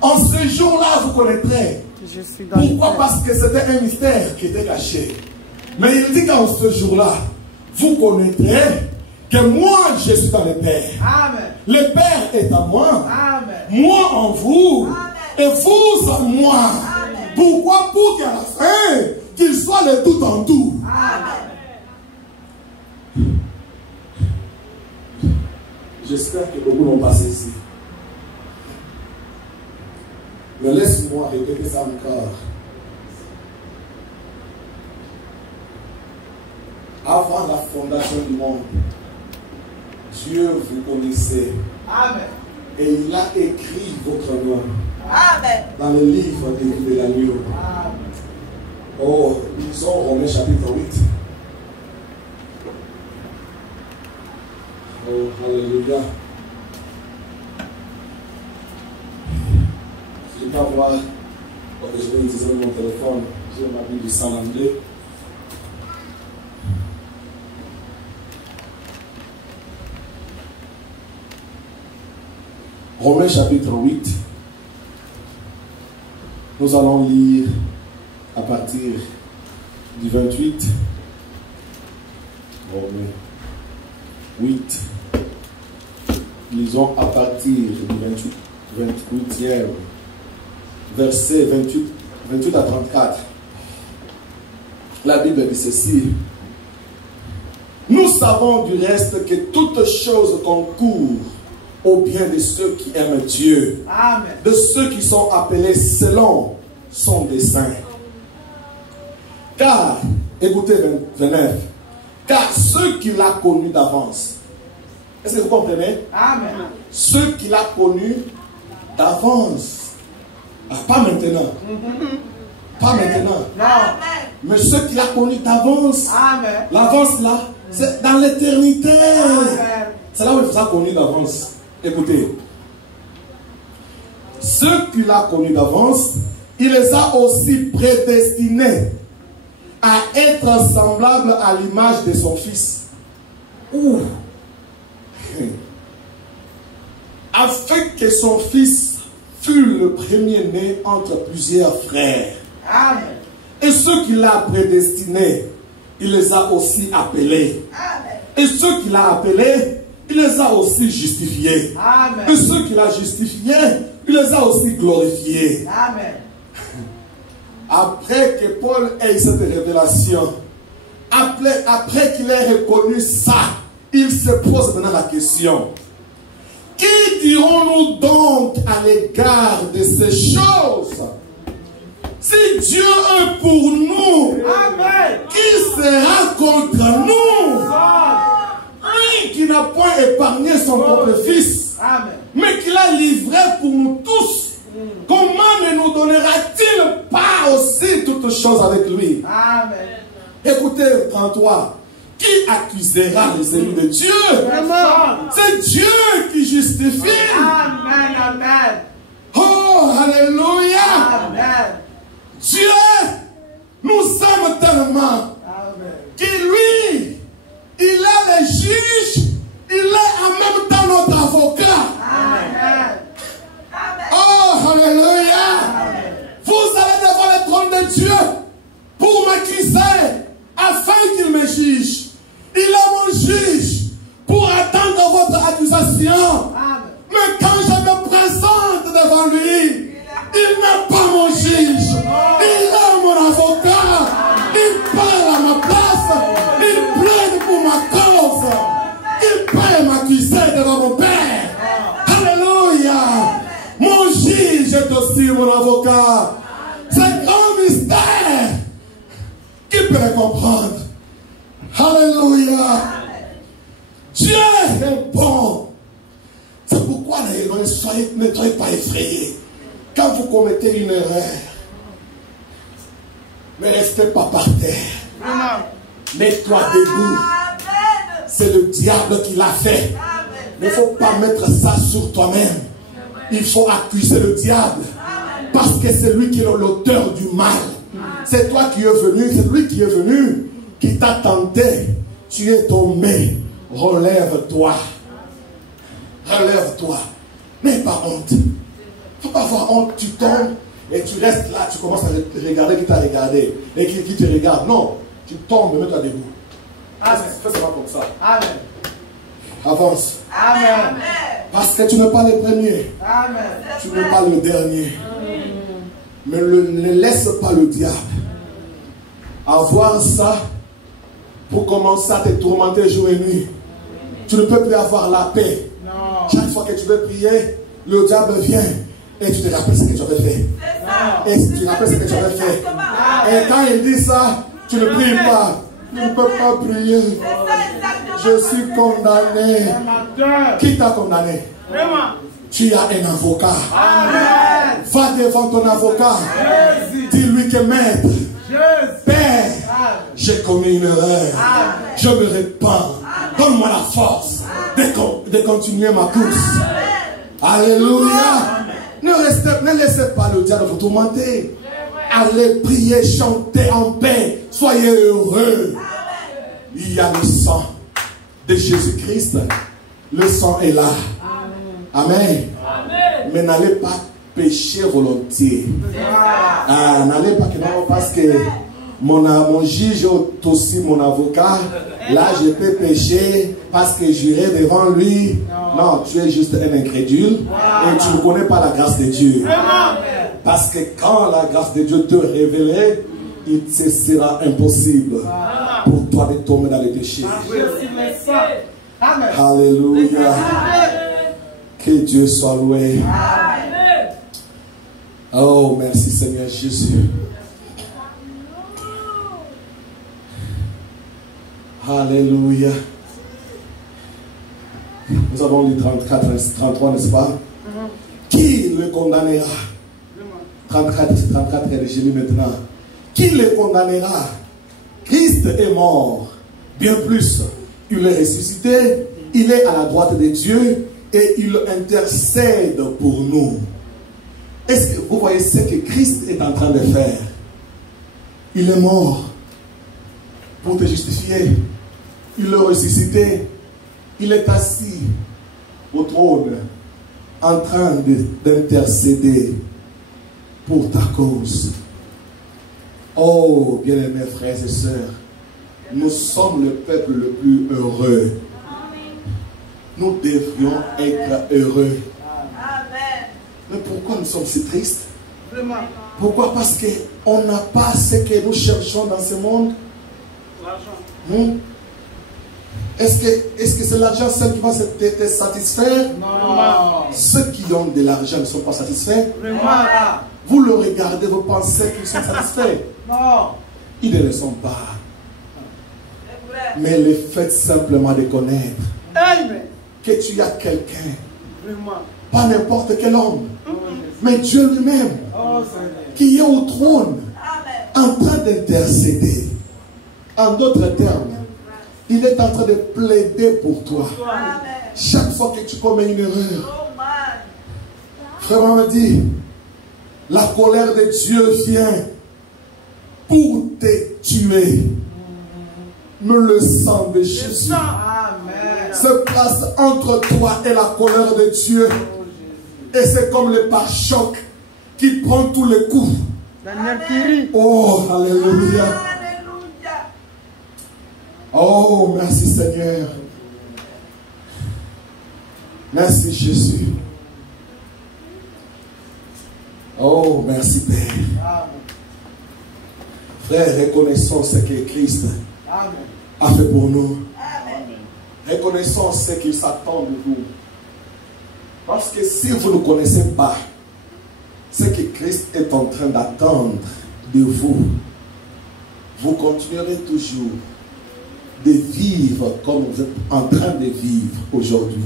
En ce jour-là, vous connaîtrez. Pourquoi? Parce que c'était un mystère qui était caché. Mais il dit qu'en ce jour-là, vous connaîtrez que moi, je suis dans le Père. Amen. Le Père est en moi. Amen. Moi en vous. Amen. Et vous en moi. Amen. Pourquoi? Pour qu'à la fin, qu'il soit le tout en tout. Amen. J'espère que beaucoup l'ont passé ici. Mais laisse-moi répéter ça encore. Avant la fondation du monde, Dieu vous connaissait. Amen. Et il a écrit votre nom. Amen. Dans le livre de l'agneau. Oh, lisons Romains chapitre 8. Oh, alléluia. Je ne vais pas voir. Je vais utiliser mon téléphone. J'ai ma Bible sans l'anglais. Romains chapitre 8. Nous allons lire à partir du 28. Romains 8. Lisons à partir du 28e verset 28 à 34. La Bible dit ceci. Nous savons du reste que toutes choses concourent au bien de ceux qui aiment Dieu. Amen. De ceux qui sont appelés selon son dessein. Car, écoutez 29, car ceux qu'il a connus d'avance, Est-ce que vous comprenez? Amen. Ceux qu'il a connus d'avance. Ah, pas maintenant. Pas maintenant. Non. Mais ceux qu'il a connus d'avance. Amen. L'avance là, c'est dans l'éternité. Amen. C'est là où il vous a connu d'avance. Écoutez. Ceux qu'il a connus d'avance, il les a aussi prédestinés à être semblables à l'image de son fils. Ouh. Afin que son fils fût le premier-né entre plusieurs frères. Amen. Et ceux qu'il a prédestinés, il les a aussi appelés. Amen. Et ceux qu'il a appelés, il les a aussi justifiés. Amen. Et ceux qu'il a justifiés, il les a aussi glorifiés. Amen. Après que Paul ait cette révélation, après qu'il ait reconnu ça, il se pose maintenant la question. Qui dirons-nous donc à l'égard de ces choses? Si Dieu est pour nous, Amen. qui sera contre nous? Lui qui n'a point épargné son propre fils, Amen. mais qui l'a livré pour nous tous, comment ne nous donnera-t-il pas aussi toutes choses avec lui? Amen. Écoutez, 33. Qui accusera les élus de Dieu? C'est Dieu qui justifie. Amen. Amen. Oh, alléluia. Amen. Dieu nous aime tellement Amen. que lui, il est le juge, il est en même temps notre avocat. Amen. Oh, alléluia. Vous allez devant le trône de Dieu pour m'accuser afin qu'il me juge. Il est mon juge pour attendre votre accusation. Amen. Mais quand je me présente devant lui, il n'est pas mon juge. Il est mon avocat. Il parle à ma place. Il plaide pour ma cause. Il peut m'accuser devant mon Père. Alléluia. Mon juge est aussi mon avocat. C'est un grand mystère. Qui peut le comprendre? Alléluia. Dieu est bon. C'est pourquoi ne soyez pas effrayés. Quand vous commettez une erreur, ne restez pas par terre. Mets-toi debout. C'est le diable qui l'a fait. Il ne faut pas mettre ça sur toi-même. Il faut accuser le diable. Parce que c'est lui qui est l'auteur du mal. C'est toi qui es venu, c'est lui qui est venu, qui t'a tenté. Tu es tombé. Relève-toi. Relève-toi. N'aie pas honte. Il ne faut pas avoir honte. Tu tombes et tu restes là. Tu commences à regarder qui t'a regardé et qui te regarde. Non. Tu tombes, mets-toi debout. Amen. Fais ça comme ça. Amen. Avance. Amen. Parce que tu n'es pas le premier. Amen. Tu n'es pas le dernier. Mais ne laisse pas le diable avoir ça pour commencer à te tourmenter jour et nuit. Tu ne peux plus avoir la paix. Non. Chaque fois que tu veux prier, le diable vient et tu te rappelles ce que tu avais fait. Et tu te rappelles ce que tu avais fait. Et quand il dit ça, tu ne pries pas. Tu ne peux pas prier. Je suis condamné. Qui t'a condamné? Tu as un avocat. Amen. Va devant ton avocat. Dis-lui que maître, Père, j'ai commis une erreur. Je me répands. Donne-moi la force de continuer ma course. Alléluia. Ne laissez pas le diable vous tourmenter. Allez prier, chanter en paix. Soyez heureux. Il y a le sang de Jésus-Christ. Le sang est là. Amen. Mais n'allez pas pécher volontiers. N'allez pas que non, parce que mon juge est aussi mon avocat. Là, je peux pécher parce que j'irai devant lui. Non, tu es juste un incrédule et tu ne connais pas la grâce de Dieu. Parce que quand la grâce de Dieu te révèle, il te sera impossible pour toi de tomber dans les péchés. Alléluia. Que Dieu soit loué. Oh, merci Seigneur Jésus. Alléluia. Nous avons lu 34, 33, n'est-ce pas? Qui le condamnera? 34 et j'ai lu maintenant. Qui le condamnera? Christ est mort. Bien plus, il est ressuscité. Il est à la droite de Dieu et il intercède pour nous. Est-ce que vous voyez ce que Christ est en train de faire? Il est mort pour te justifier. Il est ressuscité. Il est assis au trône en train d'intercéder pour ta cause. Oh, bien-aimés frères et sœurs, nous sommes le peuple le plus heureux. Nous devrions être heureux. Mais pourquoi nous sommes si tristes? Pourquoi? Parce qu'on n'a pas ce que nous cherchons dans ce monde. Est-ce que c'est l'argent seul qui va te satisfaire? Non. Ceux qui ont de l'argent ne sont pas satisfaits. Vous le regardez, vous pensez qu'ils sont satisfaits. Non. Ils ne le sont pas. Mais le fait simplement de connaître que tu as quelqu'un, pas n'importe quel homme, mais Dieu lui-même, qui est au trône, en train d'intercéder. En d'autres termes, il est en train de plaider pour toi. Chaque fois que tu commets une erreur, frère me dit, la colère de Dieu vient pour te tuer. Mais le sang de Jésus se place entre toi et la colère de Dieu. Et c'est comme le pare-choc qui prend tous les coups. Oh, alléluia. Oh, merci Seigneur. Merci Jésus. Oh, merci Père. Frère, reconnaissons ce que Christ a fait pour nous. Reconnaissons ce qu'il s'attend de vous. Parce que si vous ne connaissez pas ce que Christ est en train d'attendre de vous, vous continuerez toujours de vivre comme vous êtes en train de vivre aujourd'hui.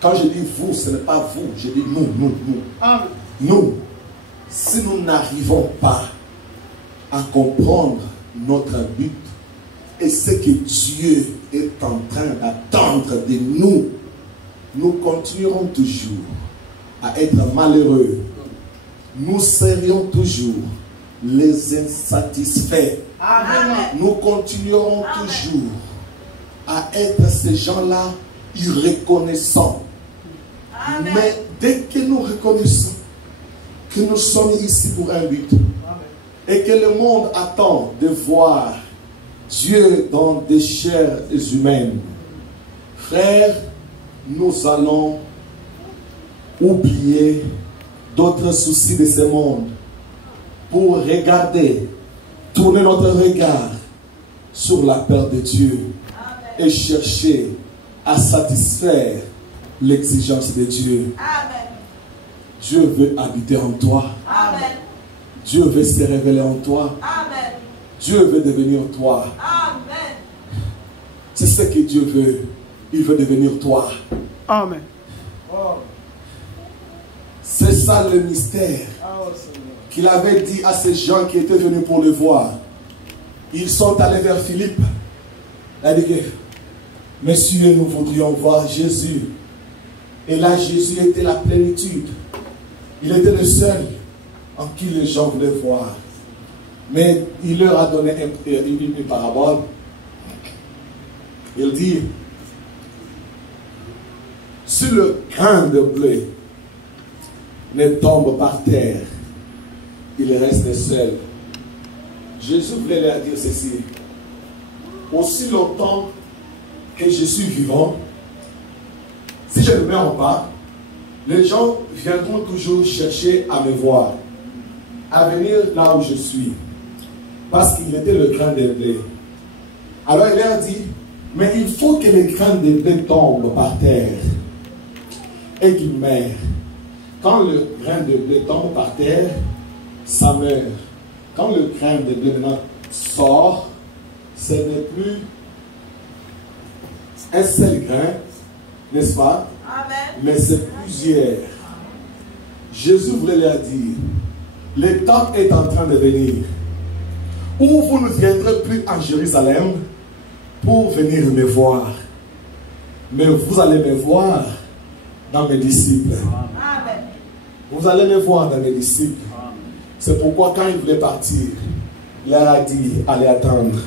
Quand je dis vous, ce n'est pas vous, je dis nous. Nous, si nous n'arrivons pas à comprendre notre but et ce que Dieu est en train d'attendre de nous, nous continuerons toujours à être malheureux. Nous serions toujours les insatisfaits. Amen. Nous continuerons toujours à être ces gens-là irreconnaissants. Amen. Mais dès que nous reconnaissons que nous sommes ici pour un but et que le monde attend de voir Dieu dans des chairs humaines, frères, nous allons oublier d'autres soucis de ce monde pour regarder, tourner notre regard sur la peur de Dieu. Amen. Et chercher à satisfaire l'exigence de Dieu. Amen. Dieu veut habiter en toi. Amen. Dieu veut se révéler en toi. Amen. Dieu veut devenir toi. Amen. C'est ce que Dieu veut. Il veut devenir toi. Amen. C'est ça le mystère qu'il avait dit à ces gens qui étaient venus pour le voir. Ils sont allés vers Philippe. Il a dit que, Messieurs, nous voudrions voir Jésus. Et là, Jésus était la plénitude. Il était le seul en qui les gens voulaient voir. Mais il leur a donné une parabole. Il dit, si le grain de blé ne tombe par terre, il reste seul. Jésus voulait leur dire ceci. Aussi longtemps que je suis vivant, si je ne meurs pas, les gens viendront toujours chercher à me voir, à venir là où je suis, parce qu'il était le grain de blé. Alors il leur dit, mais il faut que les grains de blé tombent par terre et qu'ils meurent. Quand le grain de blé tombe par terre, ça meurt. Quand le grain de blé maintenant sort, ce n'est plus un seul grain, N'est-ce pas? Amen. Mais c'est plusieurs. Jésus voulait leur dire, le temps est en train de venir où vous ne viendrez plus en Jérusalem pour venir me voir. Mais vous allez me voir dans mes disciples. Amen. Vous allez me voir dans mes disciples. C'est pourquoi quand il voulait partir, il leur a dit, allez attendre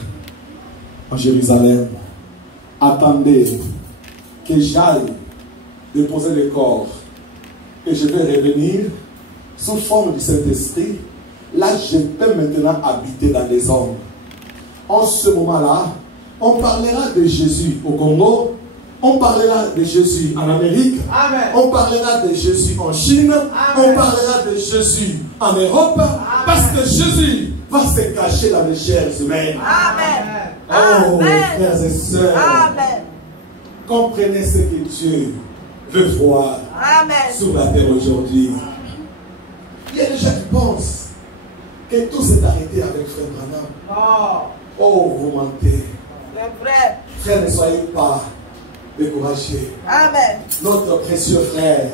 en Jérusalem. Attendez que j'aille déposer le corps. Et je vais revenir sous forme du Saint-Esprit. Là, je peux maintenant habiter dans les hommes. En ce moment-là, on parlera de Jésus au Congo. On parlera de Jésus en Amérique. Amen. On parlera de Jésus en Chine. Amen. On parlera de Jésus en Europe. Parce que Jésus va se cacher dans les chairs humaines. Amen. Oh, Amen. frères et sœurs, Amen. comprenez ce que Dieu veut voir Amen. sur la terre aujourd'hui. Il y a des gens qui pensent que tout s'est arrêté avec Frère Branham. Oh. Oh, vous mentez. C'est vrai. Frère, ne soyez pas découragés. Amen. Notre précieux frère,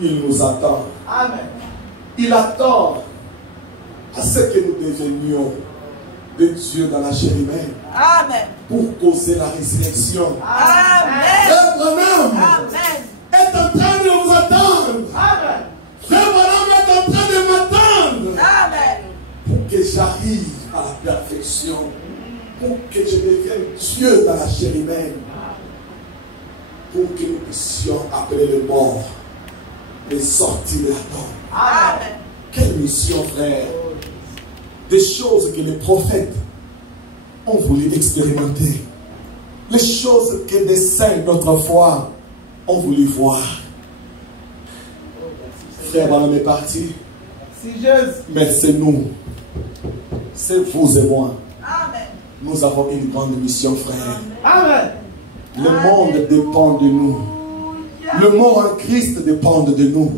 il nous attend. Amen. Il attend à ce que nous devenions de Dieu dans la chair humaine Amen. pour causer la résurrection. Amen. Frère Branham Amen. est en train de vous attendre. Amen. Frère Branham est en train de m'attendre Amen. pour que j'arrive à la perfection, pour que je devienne Dieu dans la chair humaine, pour que nous puissions appeler le mort et sortir de la tombe. Amen. Quelle mission, frère! Des choses que les prophètes ont voulu expérimenter. Les choses que des saints d'autrefois ont voulu voir. Frère Branham est parti, Si Jésus. mais c'est nous. C'est vous et moi. Amen. Nous avons une grande mission, frère. Amen. Le monde dépend de nous. Le mort en Christ dépend de nous.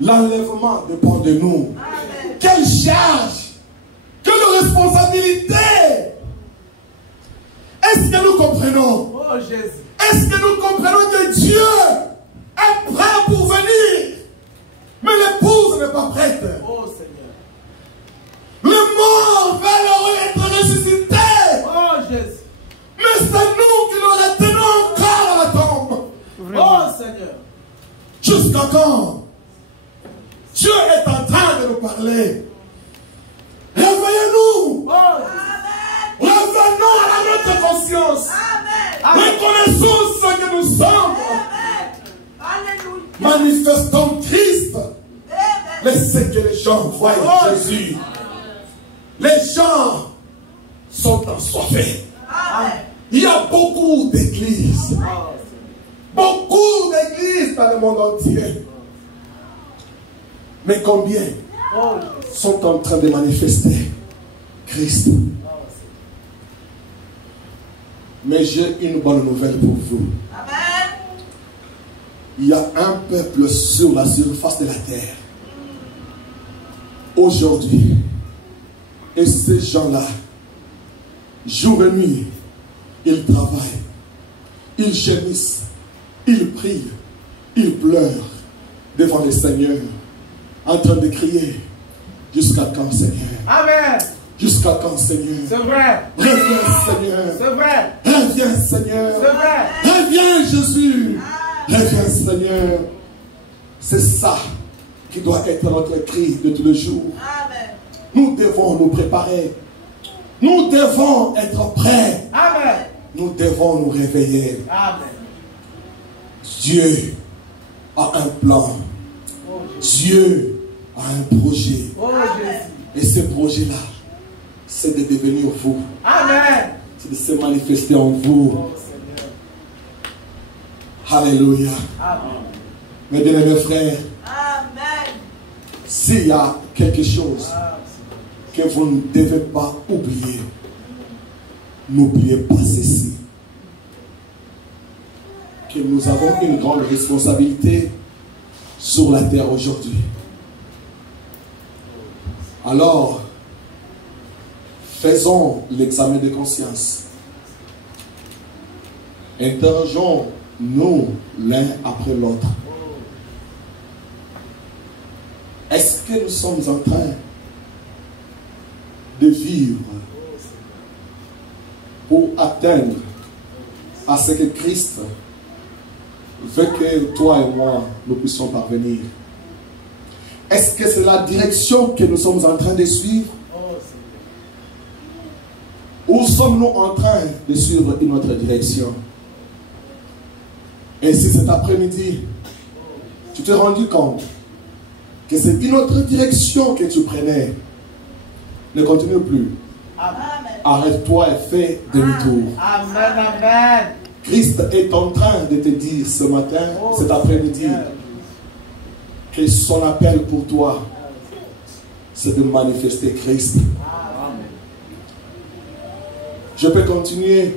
L'enlèvement dépend de nous. Amen. Quelle charge! Quelle responsabilité! Est-ce que nous comprenons? Oh Jésus. Est-ce que nous comprenons que Dieu est prêt pour venir? Mais l'épouse n'est pas prête. Oh Seigneur. Le mort va leur être ressuscité. Oh Jésus. Mais c'est nous qui le retenons encore à la tombe. Oh Seigneur. Jusqu'à quand? Dieu est en train de nous parler. Réveillez-nous. Oh. Revenons à notre conscience. Amen. Reconnaissons ce que nous sommes. Amen. Alléluia. Manifestons Christ. Amen. Mais c'est que les gens voient Jésus. Les gens sont assoiffés. Amen. Il y a beaucoup d'églises. Oh. Beaucoup d'églises dans le monde entier. Mais combien Oh. sont en train de manifester Christ? Mais j'ai une bonne nouvelle pour vous. Amen. Il y a un peuple sur la surface de la terre aujourd'hui. Et ces gens-là, jour et nuit, ils travaillent, ils gémissent, ils prient, ils pleurent devant le Seigneur, en train de crier, jusqu'à quand, Seigneur? Amen. Jusqu'à quand, Seigneur? C'est vrai. Reviens, Seigneur. C'est vrai. Reviens, Seigneur. C'est vrai. Reviens, Jésus. Reviens, Seigneur. C'est ça qui doit être notre cri de tous les jours. Amen. Nous devons nous préparer. Nous devons être prêts. Amen. Nous devons nous réveiller. Amen. Dieu a un plan. Oh Dieu a un projet. Oh Jésus. Et ce projet-là, c'est de devenir vous. Amen. C'est de se manifester en vous. Oh Seigneur. Alléluia. Amen. Mes bien-aimés frères, Amen. s'il y a quelque chose que vous ne devez pas oublier, n'oubliez pas ceci. Que nous avons une grande responsabilité sur la terre aujourd'hui. Alors, faisons l'examen de conscience. Interrogeons nous, l'un après l'autre. Est-ce que nous sommes en train de vivre pour atteindre à ce que Christ veut que toi et moi, nous puissions parvenir? Est-ce que c'est la direction que nous sommes en train de suivre? Ou sommes-nous en train de suivre une autre direction? Et si cet après-midi, tu t'es rendu compte que c'est une autre direction que tu prenais, ne continue plus. Arrête-toi et fais demi-tour. Amen, amen. Christ est en train de te dire ce matin, cet après-midi, que son appel pour toi, c'est de manifester Christ. Je peux continuer,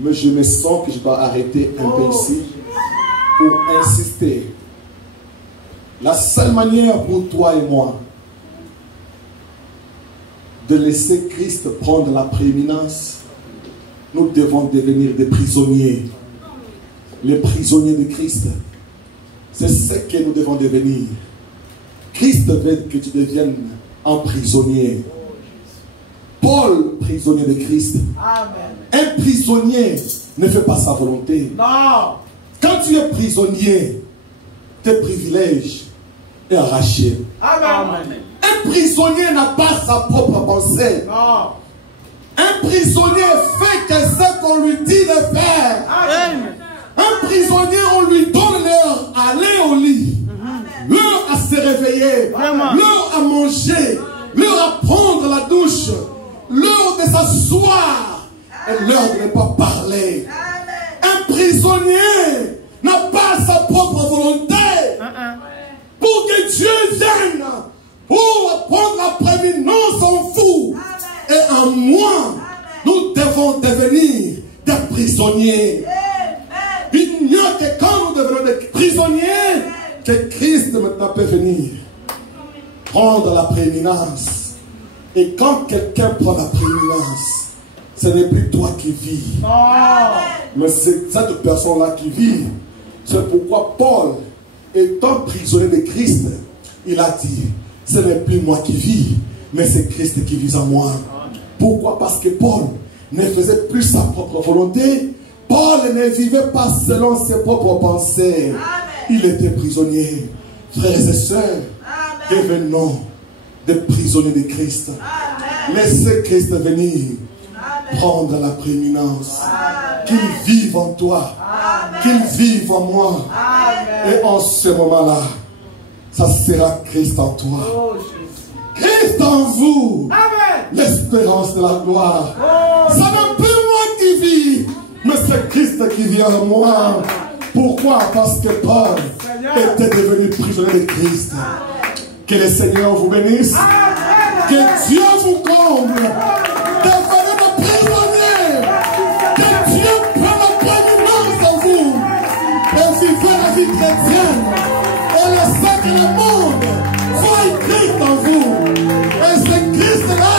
mais je me sens que je dois arrêter un peu ici pour insister. La seule manière pour toi et moi de laisser Christ prendre la prééminence, nous devons devenir des prisonniers. Les prisonniers de Christ. C'est ce que nous devons devenir. Christ veut que tu deviennes un prisonnier. Paul, prisonnier de Christ. Amen. Un prisonnier ne fait pas sa volonté. Non. Quand tu es prisonnier, tes privilèges sont arrachés. Amen. Un prisonnier n'a pas sa propre pensée. Non. Un prisonnier fait que ce qu'on lui dit de faire. Amen. Un prisonnier, on lui donne l'heure à aller au lit, l'heure à se réveiller, l'heure à manger, l'heure à prendre la douche, l'heure de s'asseoir et l'heure de ne pas parler. Un prisonnier n'a pas sa propre volonté. Pour que Dieu vienne, pour prendre la prééminence en vous et en moi, nous devons devenir des prisonniers. Il n'y a que quand nous devenons des prisonniers que Christ maintenant peut venir prendre la prééminence. Et quand quelqu'un prend la prééminence, ce n'est plus toi qui vis, mais c'est cette personne-là qui vit. C'est pourquoi Paul, étant prisonnier de Christ, il a dit, ce n'est plus moi qui vis, mais c'est Christ qui vit en moi. Pourquoi? Parce que Paul ne faisait plus sa propre volonté. Paul ne vivait pas selon ses propres pensées. Il était prisonnier. Frères et sœurs, devenons des prisonniers de Christ. Laissez Christ venir prendre la prééminence. Qu'il vive en toi. Qu'il vive en moi. Et en ce moment-là, ça sera Christ en toi. Christ en vous. L'espérance de la gloire. Ça n'est plus moi qui vis, mais c'est Christ qui vit en moi. Pourquoi? Parce que Paul était devenu prisonnier de Christ. Que le Seigneur vous bénisse. Que Dieu vous comble. Devenez des prisonniers. Que Dieu prenne la prééminence en vous. Et vivez la vie chrétienne. Et laissez que le monde voie Christ en vous. Et ce Christ-là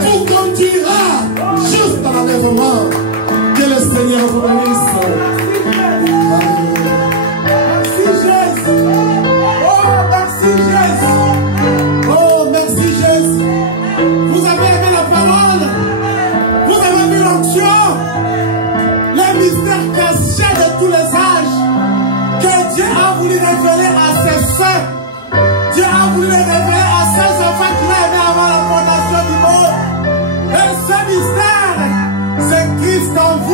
vous conduira juste à l'enlèvement. Que le Seigneur vous bénisse. Merci Jésus. Oh, merci Jésus. Oh, merci Jésus. Vous avez aimé la parole. Vous avez vu l'onction. Les mystères cachés de tous les âges que Dieu a voulu révéler à ses saints. Dieu a voulu les révéler à ses enfants qu'il a aimés avant la fondation du monde. Et ce mystère, c'est Christ en vous.